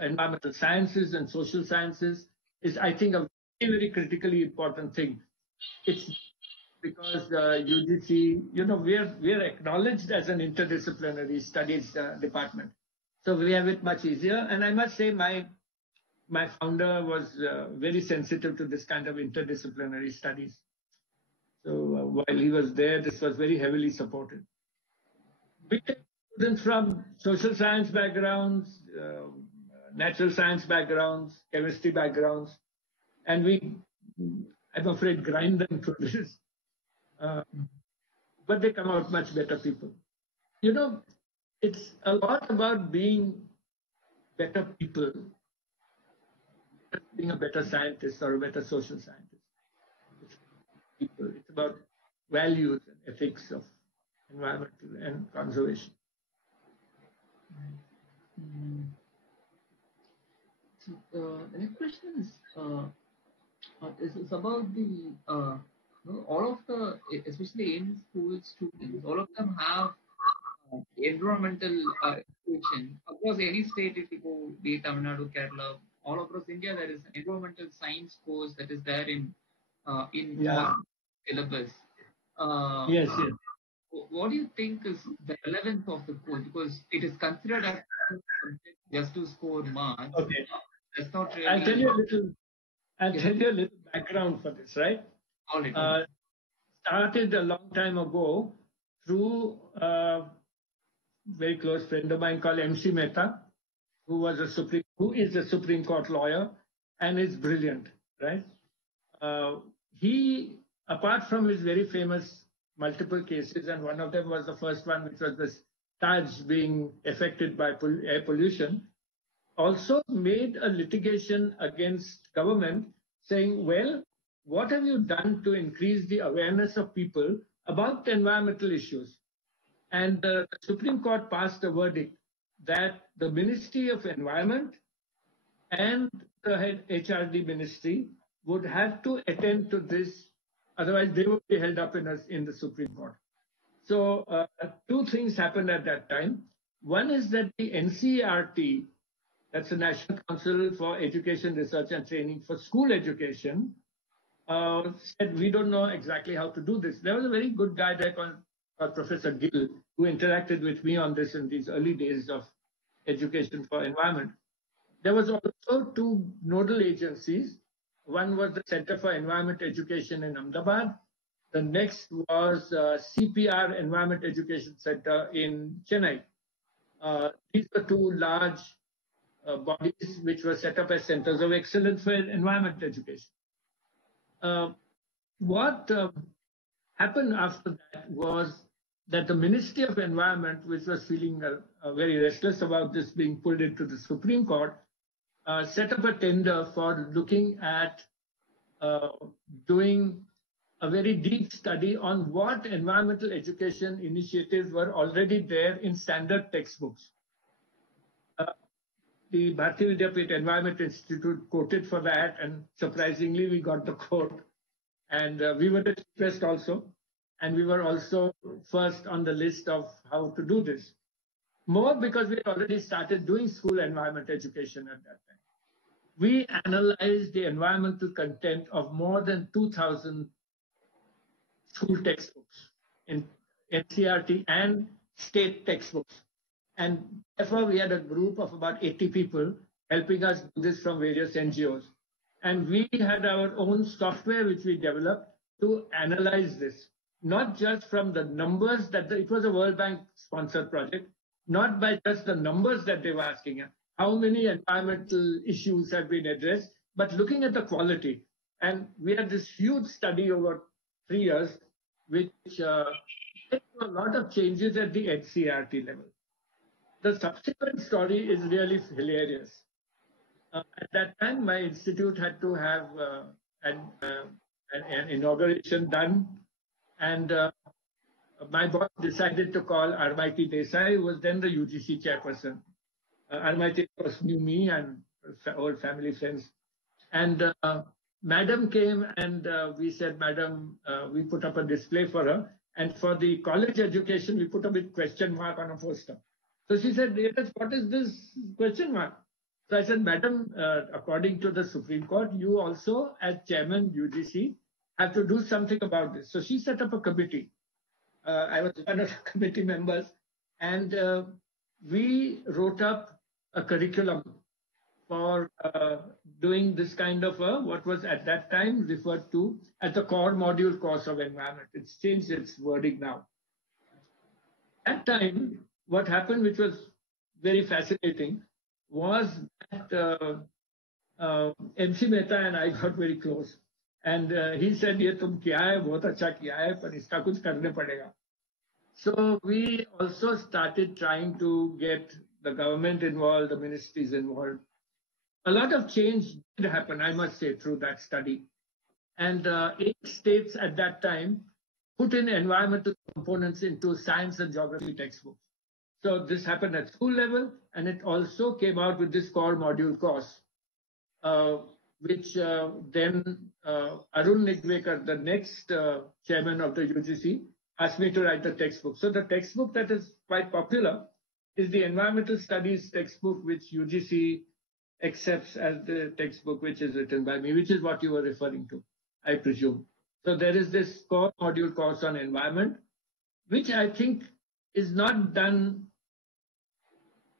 environmental sciences and social sciences is, I think, a very, very critically important thing. It's because UGC, we're acknowledged as an interdisciplinary studies department. So we have it much easier. And I must say my founder was very sensitive to this kind of interdisciplinary studies. So while he was there, this was very heavily supported. We take students from social science backgrounds, natural science backgrounds, chemistry backgrounds, and we, I'm afraid, grind them through this. But they come out much better people. It's a lot about being better people, being a better scientist or a better social scientist. It's people. It's about values and ethics of environmental and conservation. So the next question is about the all of the, especially in school students, all of them have environmental education across any state. If you go, be it Tamil Nadu, Kerala, all across India, there is an environmental science course that is there in all syllabus. Yes. What do you think is the relevance of the course? Because it is considered as just to score marks. Okay. That's not really. I'll tell you a little background for this, right? All right. Started a long time ago through a very close friend of mine called MC Mehta, who is a Supreme Court lawyer and is brilliant, right? He, apart from his very famous multiple cases, and one of them was the first one, which was this Taj being affected by air pollution, also made a litigation against government saying, well, what have you done to increase the awareness of people about environmental issues? And the Supreme Court passed a verdict that the Ministry of Environment and the head HRD ministry would have to attend to this, otherwise they would be held up in the Supreme Court. So two things happened at that time. One is that the NCERT, that's the National Council for Education, Research and Training for School Education, said, we don't know exactly how to do this. There was a very good guy there called Professor Gill, who interacted with me on this in these early days of education for environment. There was also two nodal agencies. One was the Center for Environment Education in Ahmedabad. The next was CPR, Environment Education Center in Chennai. These were two large bodies which were set up as centers of excellence for environment education. What happened after that was that the Ministry of Environment, which was feeling very restless about this being pulled into the Supreme Court, set up a tender for looking at doing a very deep study on what environmental education initiatives were already there in standard textbooks. The Bharatiya Vidyapeeth Environment Institute quoted for that, and surprisingly, we got the quote. And we were the cheapest also, and we were also first on the list of how to do this. More because we had already started doing school environment education at that time. We analyzed the environmental content of more than 2,000 school textbooks in NCERT and state textbooks. And therefore, we had a group of about 80 people helping us do this from various NGOs. And we had our own software which we developed to analyze this. not just from the numbers it was a World Bank sponsored project, not by just the numbers that they were asking, how many environmental issues have been addressed, but looking at the quality. And we had this huge study over 3 years, which led to a lot of changes at the HCRT level. The subsequent story is really hilarious. At that time, my institute had to have an inauguration done, and my boss decided to call Armaiti Desai, who was then the UGC chairperson. Armaiti, of course, knew me and old family friends. And Madam came and we said, Madam, we put up a display for her. And for the college education, we put a big question mark on a poster. So she said, what is this question mark? So I said, Madam, according to the Supreme Court, you also, as chairman UGC, have to do something about this. So she set up a committee. I was one of the committee members, and we wrote up a curriculum for doing this kind of what was at that time referred to as the core module course of environment. It's changed its wording now. At that time, what happened, which was very fascinating, was that MC Mehta and I got very close. And he said, "Ye tum kya hai, bahut acha kiya hai, par iska kuch karne padega." So we also started trying to get the government involved, the ministries involved. A lot of change did happen, I must say, through that study. And 8 states at that time put in environmental components into science and geography textbooks. So this happened at school level, and it also came out with this core module course, which then Arun Nigvekar, the next chairman of the UGC, asked me to write the textbook. So the textbook that is quite popular is the environmental studies textbook, which UGC accepts as the textbook which is written by me, which is what you were referring to, I presume. So there is this core module course on environment, which I think is not done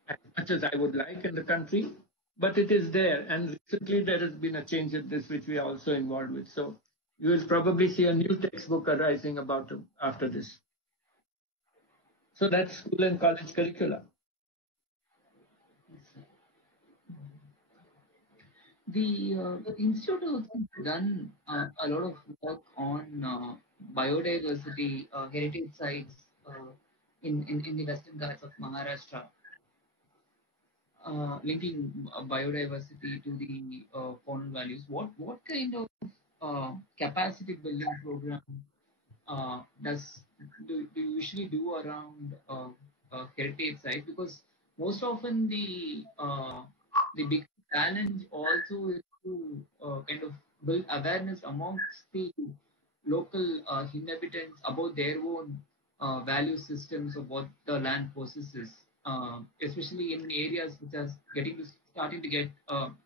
as much as I would like in the country, but it is there. And recently there has been a change in this, which we are also involved with. So you will probably see a new textbook arising about after this. So that's school and college curricula. The institute has done a lot of work on biodiversity, heritage sites in the Western Ghats of Maharashtra, linking biodiversity to the faunal values. What kind of capacity building program do you usually do around heritage sites? Because most often the big challenge also is to kind of build awareness amongst the local inhabitants about their own value systems of what the land possesses, especially in areas which are starting to get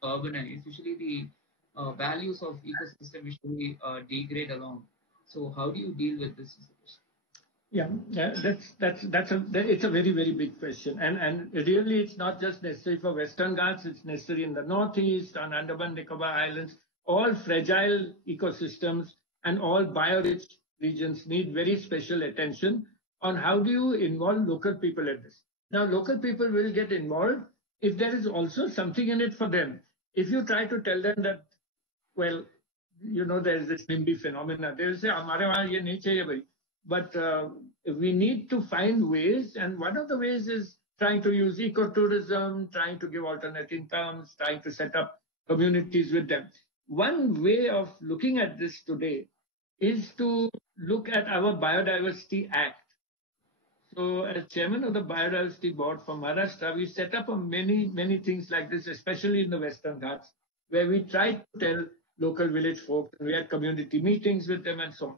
urbanized. Usually the values of ecosystem usually degrade along. So how do you deal with this situation? Yeah, it's a very, very big question, and really it's not just necessary for Western Ghats. It's necessary in the Northeast, on Andaman Nicobar Islands. All fragile ecosystems and all biorich regions need very special attention on how do you involve local people in this. Now, local people will get involved if there is also something in it for them. If you try to tell them that, well, you know, there is this NIMBY phenomena, they will say, "Hamare wahan ye nahi chahiye bhai." But we need to find ways, and one of the ways is trying to use ecotourism, trying to give alternate incomes, trying to set up communities with them. One way of looking at this today is to look at our Biodiversity Act. So as chairman of the Biodiversity Board for Maharashtra, we set up many, many things like this, especially in the Western Ghats, where we try to tell local village folk, we had community meetings with them and so on.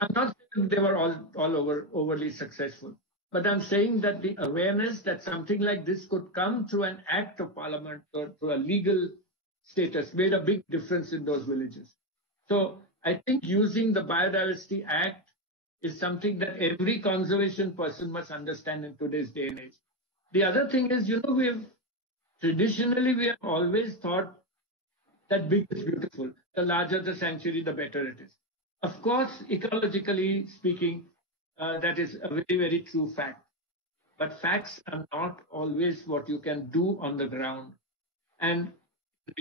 I'm not saying they were all overly successful, but I'm saying that the awareness that something like this could come through an act of parliament or through a legal status made a big difference in those villages. So I think using the Biodiversity Act is something that every conservation person must understand in today's day and age. The other thing is, you know, traditionally we have always thought that big is beautiful. The larger the sanctuary, the better it is. Of course, ecologically speaking, that is a very, very true fact. But facts are not always what you can do on the ground. And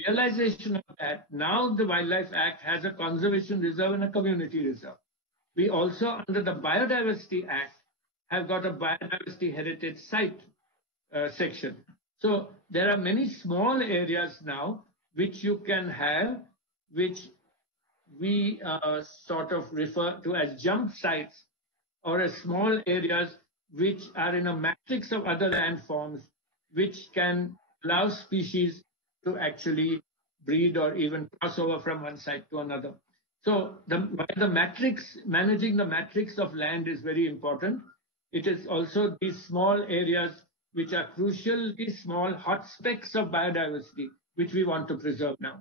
realization of that, now the Wildlife Act has a conservation reserve and a community reserve. We also, under the Biodiversity Act, have got a biodiversity heritage site section. So there are many small areas now which you can have, which we sort of refer to as jump sites or as small areas which are in a matrix of other landforms which can allow species to actually breed or even cross over from one site to another. So the matrix, managing the matrix of land is very important. It is also these small areas which are crucial, these small hot specks of biodiversity, which we want to preserve now.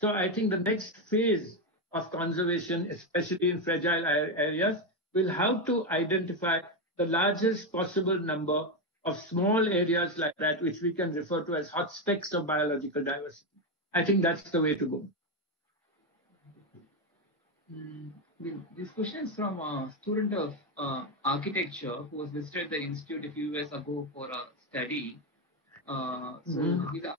So I think the next phase of conservation, especially in fragile areas, will have to identify the largest possible number of small areas like that, which we can refer to as hot specks of biological diversity. I think that's the way to go. This question is from a student of architecture who was visited the institute a few years ago for a study. He's a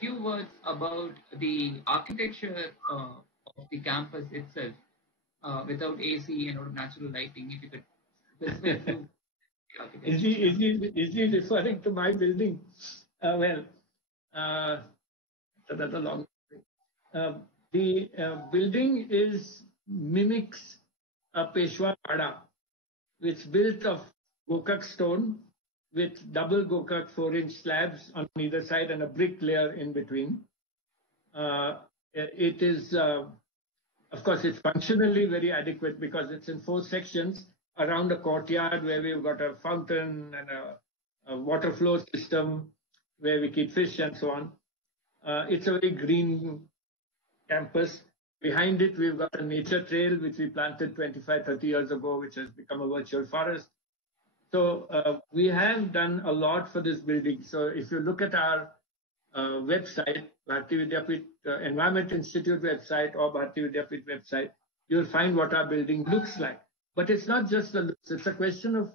few words about the architecture of the campus itself without AC and natural lighting. If you could specify a few is he referring to my building? That's a long thing. The building mimics a Peshwa Pada, which is built of Gokak stone with double Gokak 4-inch slabs on either side and a brick layer in between. It is, of course, it's functionally very adequate because it's in 4 sections around a courtyard where we've got a fountain and a water flow system where we keep fish and so on. It's a very green campus. Behind it, we've got a nature trail, which we planted 25, 30 years ago, which has become a virtual forest. So we have done a lot for this building. So if you look at our website, Bharatiya Vidyapeeth Environment Institute website or Bharatiya Vidyapeeth website, you'll find what our building looks like. But it's not just the looks, it's a question of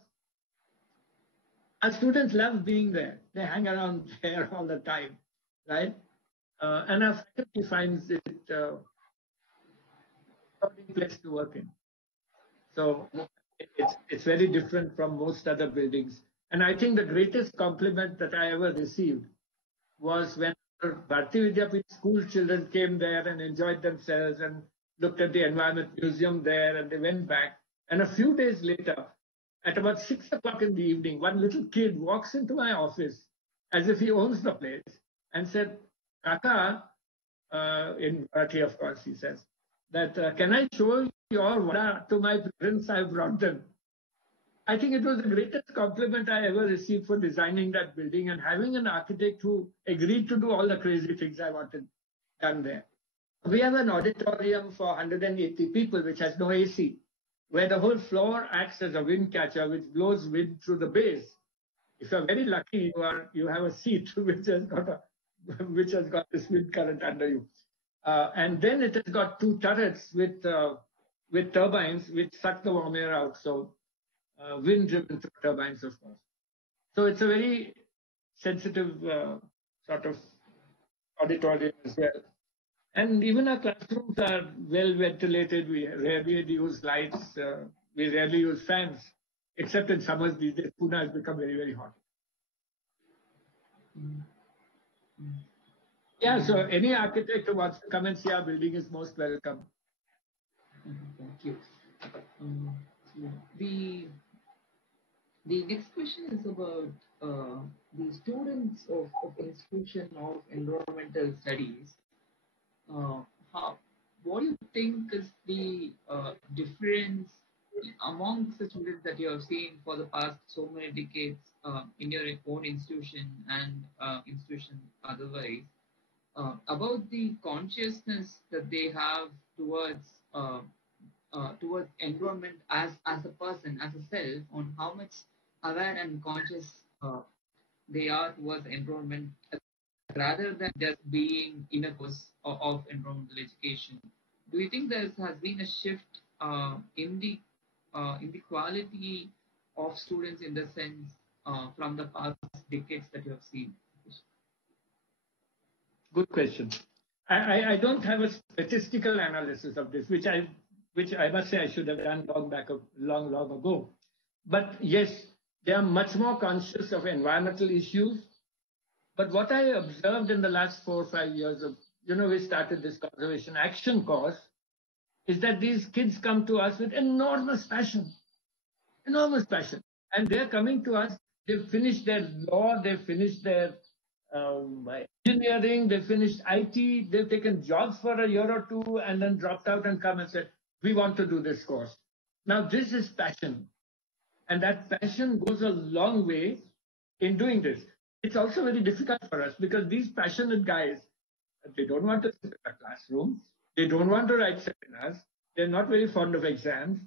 our students love being there. They hang around there all the time, right? And our faculty finds it a place to work in. So it's very different from most other buildings. And I think the greatest compliment that I ever received was when Bharatiya Vidyapeeth school children came there and enjoyed themselves and looked at the Environment Museum there, and they went back. And a few days later, at about 6 o'clock in the evening, one little kid walks into my office as if he owns the place and said, Kaka, in Bharati, of course, he says, that can I show your vada to my parents? I brought them. I think it was the greatest compliment I ever received for designing that building and having an architect who agreed to do all the crazy things I wanted done there. We have an auditorium for 180 people, which has no AC, where the whole floor acts as a wind catcher, which blows wind through the base. If you're very lucky, you have a seat which has got this wind current under you. And then it has got 2 turrets with turbines which suck the warm air out. So wind-driven turbines, of course. So it's a very sensitive sort of auditorium as well. And even our classrooms are well ventilated. We rarely use lights. We rarely use fans, except in summers these days. Pune has become very, very hot. Yeah, so any architect who wants to come and see our building is most welcome. Thank you. The next question is about the students of Institution of Environmental Studies. What do you think is the difference amongst the students that you have seen for the past so many decades in your own institution and institution otherwise, about the consciousness that they have towards environment as a person, as a self, on how much aware and conscious they are towards environment, rather than just being in a course of environmental education. Do you think there has been a shift in the quality of students in the sense from the past decades that you have seen? Good question. I don't have a statistical analysis of this, which I must say I should have done long ago. But yes, they are much more conscious of environmental issues. But what I observed in the last 4 or 5 years of, we started this conservation action course, is that these kids come to us with enormous passion, and they're coming to us. They've finished their law, they've finished their engineering, they finished IT, they've taken jobs for a year or two and then dropped out and come and said, we want to do this course. Now, this is passion. And that passion goes a long way in doing this. It's also very difficult for us because these passionate guys, they don't want to sit in a classroom. They don't want to write seminars. They're not very fond of exams.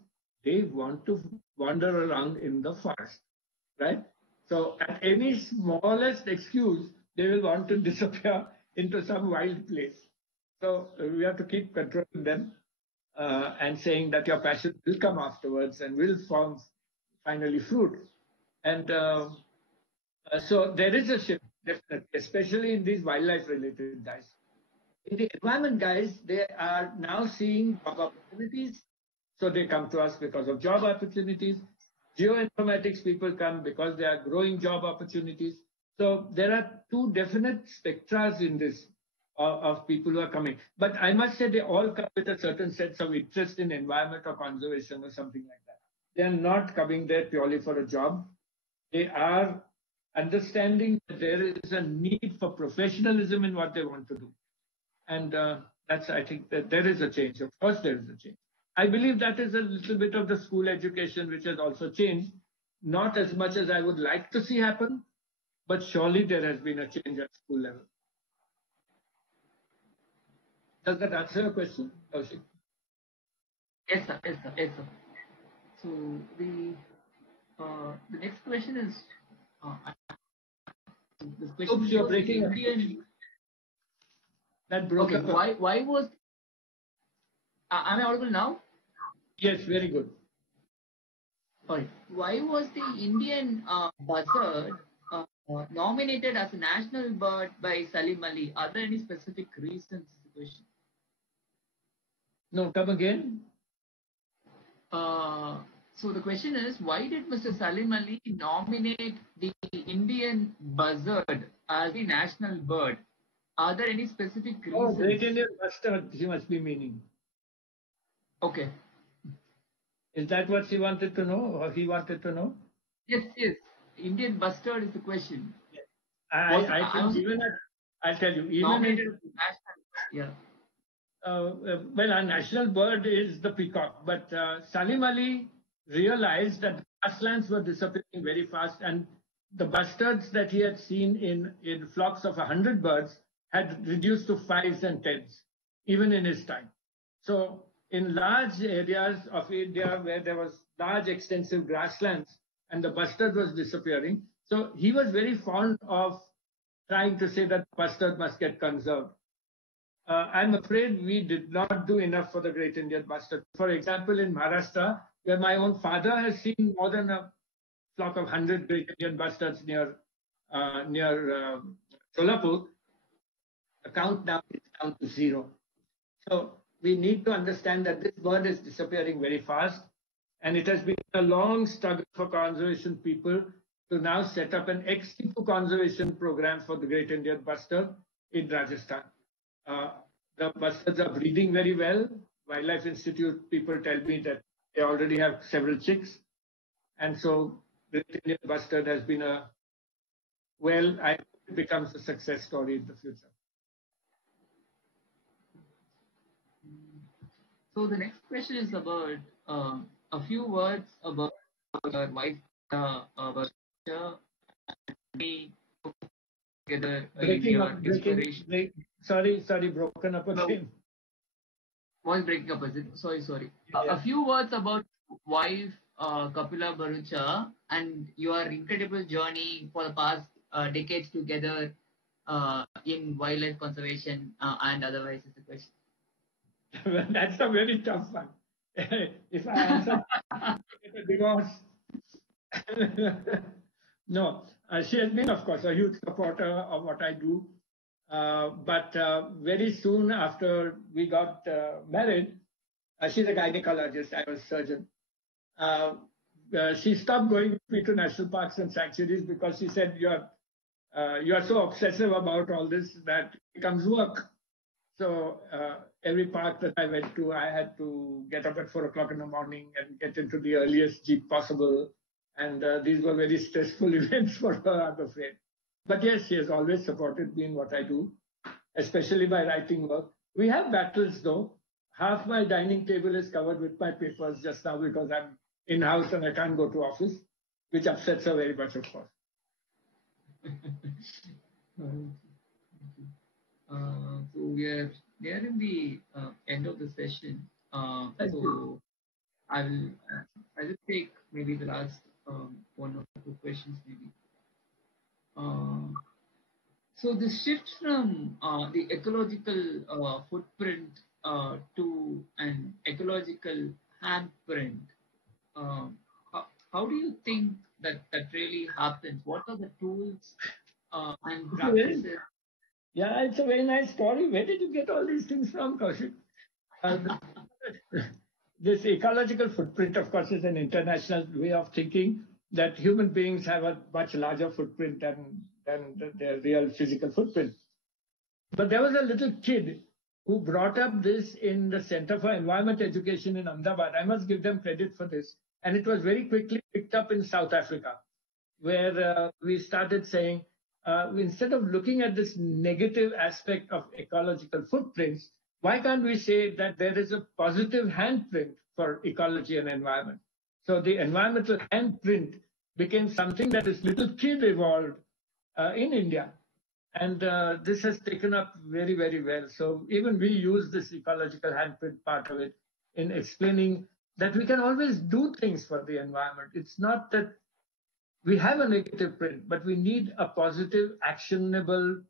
They want to wander around in the forest, right? So at any smallest excuse, they will want to disappear into some wild place. So we have to keep controlling them and saying that your passion will come afterwards and will form finally fruit. And so there is a shift, definitely, especially in these wildlife-related guys. In the environment guys, they are now seeing job opportunities. So they come to us because of job opportunities. Geoinformatics people come because they are growing job opportunities. So there are two definite spectra in this of people who are coming. But I must say they all come with a certain sense of interest in environment or conservation or something like that. They are not coming there purely for a job. They are understanding that there is a need for professionalism in what they want to do. And I think that there is a change. Of course, there is a change. I believe that is a little bit of the school education which has also changed. Not as much as I would like to see happen, but surely there has been a change at school level. Does that answer your question, Kaushik? Yes, sir. Yes, sir. Yes, sir. So the next question is this question. Oops, you're breaking Indian. That broke okay. up. Why was? Am I audible now? Yes, very good. Sorry. Why was the Indian buzzard nominated as a national bird by Salim Ali? Are there any specific reasons? Is the question. No, come again. So the question is, why did Mr. Salim Ali nominate the Indian buzzard as the national bird? Are there any specific reasons? Oh, Great Indian Bustard, he must be meaning. Okay. Is that what she wanted to know, or he wanted to know? Yes, yes. Indian bustard is the question. Yes. I think even I'll tell you, even in, yeah. Well, our national bird is the peacock, but Salim Ali realized that the grasslands were disappearing very fast, and the bustards that he had seen in flocks of 100 birds had reduced to 5s and 10s, even in his time. So in large areas of India where there was large extensive grasslands and the bustard was disappearing, so he was very fond of trying to say that bustard must get conserved. I'm afraid we did not do enough for the Great Indian Bustard. For example, in Maharashtra, where my own father has seen more than a flock of 100 Great Indian Bustards near Solapur, the count now is down to 0. So we need to understand that this bird is disappearing very fast, and it has been a long struggle for conservation people to now set up an ex situ conservation program for the Great Indian Bustard in Rajasthan. The bustards are breeding very well. Wildlife Institute people tell me that they already have several chicks. And so the Indian bustard has been I hope it becomes a success story in the future. So the next question is about a few words about your wife, Bharucha, and me together in your inspiration. Sorry, broken up again. Voice breaking up, is it? Sorry. A few words about wife, Kapila Bharucha, and your incredible journey for the past decades together in wildlife conservation and otherwise is the question. Well, that's a very tough one. If I answer, I get a divorce. No, she has been, of course, a huge supporter of what I do. But very soon after we got married, she's a gynecologist, I was a surgeon. Uh, she stopped going to national parks and sanctuaries because she said, you are so obsessive about all this that it becomes work. So every park that I went to, I had to get up at 4 o'clock in the morning and get into the earliest jeep possible. And these were very stressful events for her, I'm afraid. But yes, she has always supported me in what I do, especially by writing work. We have battles though. Half my dining table is covered with my papers just now because I'm in-house and I can't go to office, which upsets her very much, of course. So we are nearing the end of the session. So I will take maybe the last one or two questions maybe. So the shift from the ecological footprint to an ecological handprint, how do you think that really happens? What are the tools and practices? Yeah, it's a very nice story. Where did you get all these things from, Kaushik? This ecological footprint, of course, is an international way of thinking that human beings have a much larger footprint than their real physical footprint. But there was a little kid who brought up this in the Center for Environment Education in Ahmedabad. I must give them credit for this. And it was very quickly picked up in South Africa, where we started saying, instead of looking at this negative aspect of ecological footprints, why can't we say that there is a positive handprint for ecology and environment? So the environmental handprint became something that this little kid evolved in India. And this has taken up very, very well. So even we use this ecological handprint part of it in explaining that we can always do things for the environment. It's not that we have a negative print, but we need a positive, actionable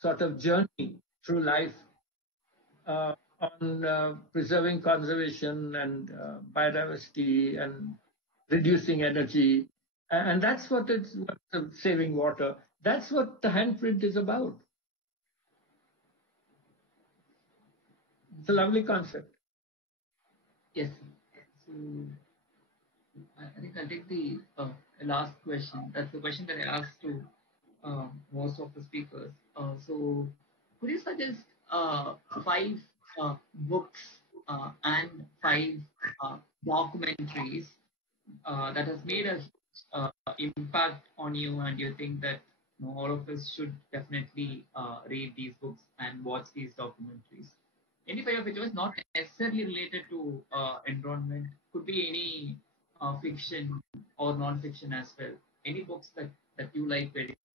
sort of journey through life on preserving conservation and biodiversity and reducing energy. And that's what it's saving water. That's what the handprint is about. It's a lovely concept. Yes. So I think I'll take the last question. That's the question that I asked to most of the speakers. So could you suggest five books and five documentaries that has made a impact on you, and you think that all of us should definitely read these books and watch these documentaries? Any five of which was not necessarily related to environment, could be any fiction or non-fiction as well. Any books that you like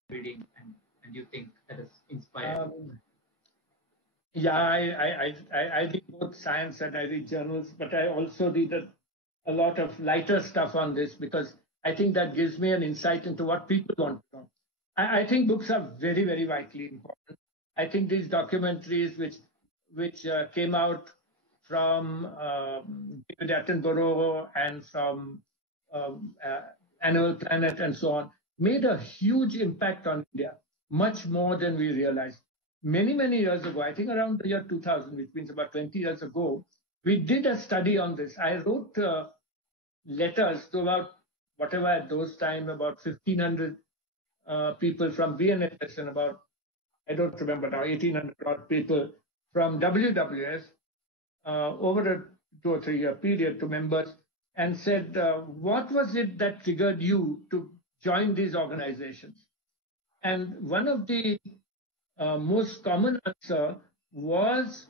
reading and you think that has inspired you? Yeah, I read both science and I read journals, but I also read a lot of lighter stuff on this because I think that gives me an insight into what people want to know. I think books are very, very vitally important. I think these documentaries, which came out from David Attenborough and from Animal Planet and so on, made a huge impact on India, much more than we realized. Many, many years ago, I think around the year 2000, which means about 20 years ago, we did a study on this. I wrote letters to about, whatever at those time, about 1,500 people from BNSS and about, I don't remember now, 1,800 odd people from WWF over a 2 or 3 year period to members and said, what was it that triggered you to join these organizations? And one of the most common answer was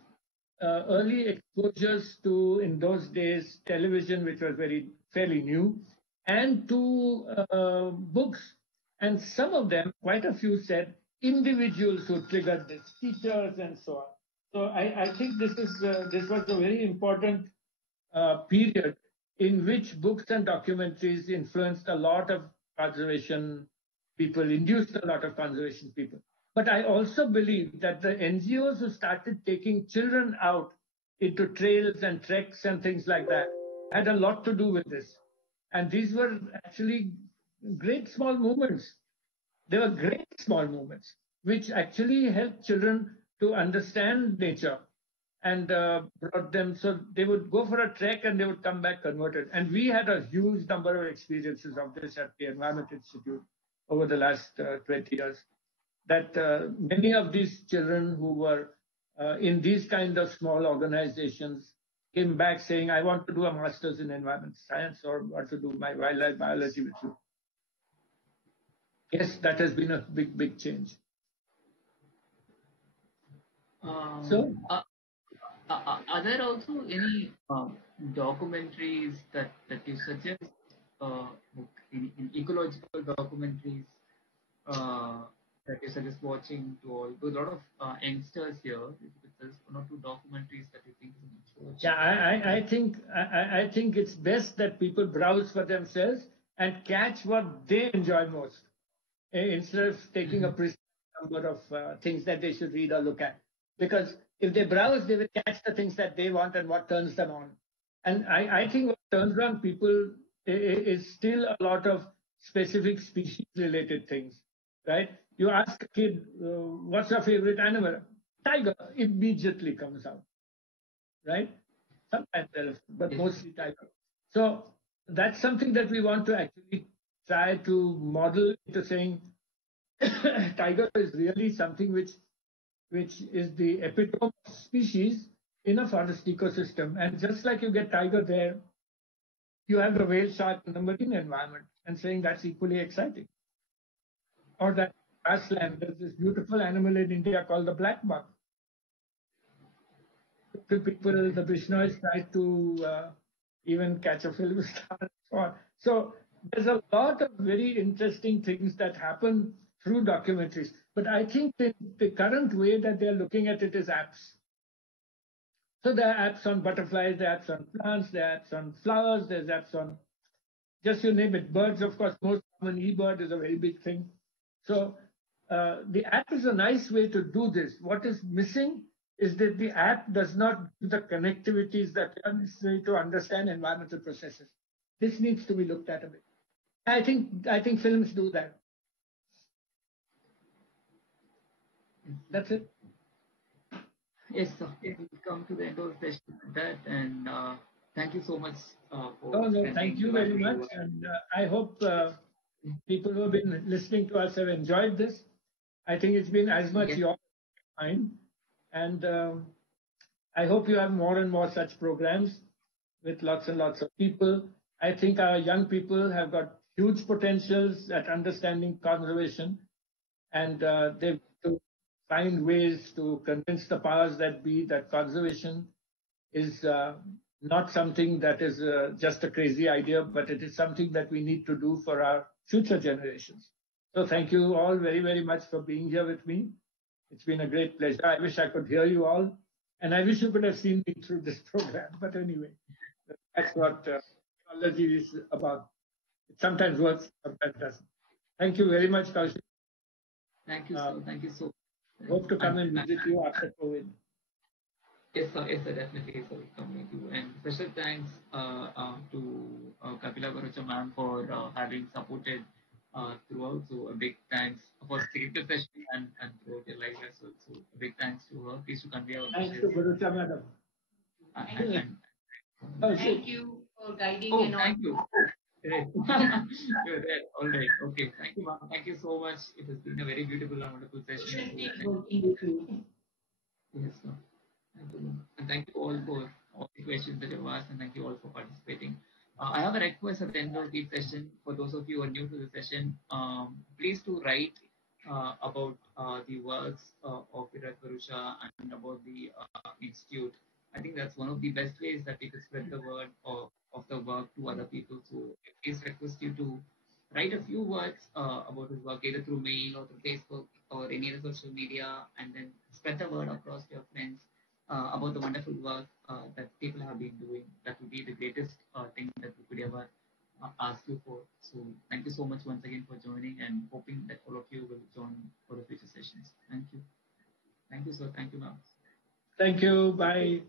early exposures to, in those days, television, which was fairly new, and to books. And some of them, quite a few, said individuals who triggered this, teachers and so on. So I think this was a very important period in which books and documentaries influenced a lot of conservation people, induced a lot of conservation people. But I also believe that the NGOs who started taking children out into trails and treks and things like that had a lot to do with this. And these were actually great small movements. They were great small movements, which actually helped children to understand nature and brought them. So they would go for a trek and they would come back converted. And we had a huge number of experiences of this at the Environment Institute over the last 20 years. That many of these children who were in these kind of small organizations came back saying, I want to do a master's in environmental science or want to do my wildlife biology with you. Yes, that has been a big, big change. Are there also any documentaries that you suggest, in ecological documentaries that you suggest watching to all? There's a lot of youngsters here. There's one or two documentaries that you think is much. Yeah, I think it's best that people browse for themselves and catch what they enjoy most, instead of taking a precise number of things that they should read or look at. Because if they browse, they will catch the things that they want and what turns them on. And I think what turns on people is still a lot of specific species-related things, right? You ask a kid, what's your favorite animal? Tiger immediately comes out, right? Sometimes elephant, but mostly tiger. So that's something that we want to actually try to model into saying tiger is really something which is the epitome of species in a forest ecosystem. And just like you get tiger there, you have the whale shark in the marine environment, and saying that's equally exciting. Or that grassland, there's this beautiful animal in India called the black buck. People, the Bishnois try to even catch a film star. So there's a lot of very interesting things that happen through documentaries. But I think the current way that they're looking at it is apps. So there are apps on butterflies, there are apps on plants, there are apps on flowers, there's apps on, just you name it. Birds, of course, most common eBird is a very big thing. So the app is a nice way to do this. What is missing is that the app does not do the connectivities that are necessary to understand environmental processes. This needs to be looked at a bit. I think films do that. That's it. Yes, sir. We come to the end of the session with that, and thank you so much for. No, thank you very much, and I hope people who have been listening to us have enjoyed this. I think it's been as much your time, and I hope you have more and more such programs with lots and lots of people. I think our young people have got huge potentials at understanding conservation, and they've to find ways to convince the powers that be that conservation is not something that is just a crazy idea, but it is something that we need to do for our future generations. So thank you all very, very much for being here with me. It's been a great pleasure. I wish I could hear you all, and I wish you could have seen me through this program. But anyway, that's what ecology is about. It sometimes works, sometimes doesn't. Thank you very much, Kaushik. Thank you, sir. Thank you so much. Hope to come and visit you after COVID. Yes, sir. Yes, sir. Definitely, sir. We'll come with you. And special thanks to Kapila Bharucha ma'am for having supported throughout. So a big thanks for staying the session and throughout your life as well. So a big thanks to her. Please to convey our thanks to Bharucha madam. Thank you for guiding and all. Thank you. Great. You're there. All right. Okay. Thank you, ma'am. Thank you so much. It has been a very beautiful and wonderful session. Yes, sir. Thank you, ma'am. And thank you all for all the questions that you've asked, and thank you all for participating. I have a request at the end of each session. For those of you who are new to the session, please do write about the works of Erach Bharucha and about the institute. I think that's one of the best ways that we could spread the word of the work to other people. So please request you to write a few words about his work, either through mail or through Facebook or any other social media, and then spread the word across to your friends about the wonderful work that people have been doing. That would be the greatest thing that we could ever ask you for. So thank you so much once again for joining, and hoping that all of you will join for the future sessions. Thank you. Thank you, sir. Thank you, ma'am. Thank you. Bye.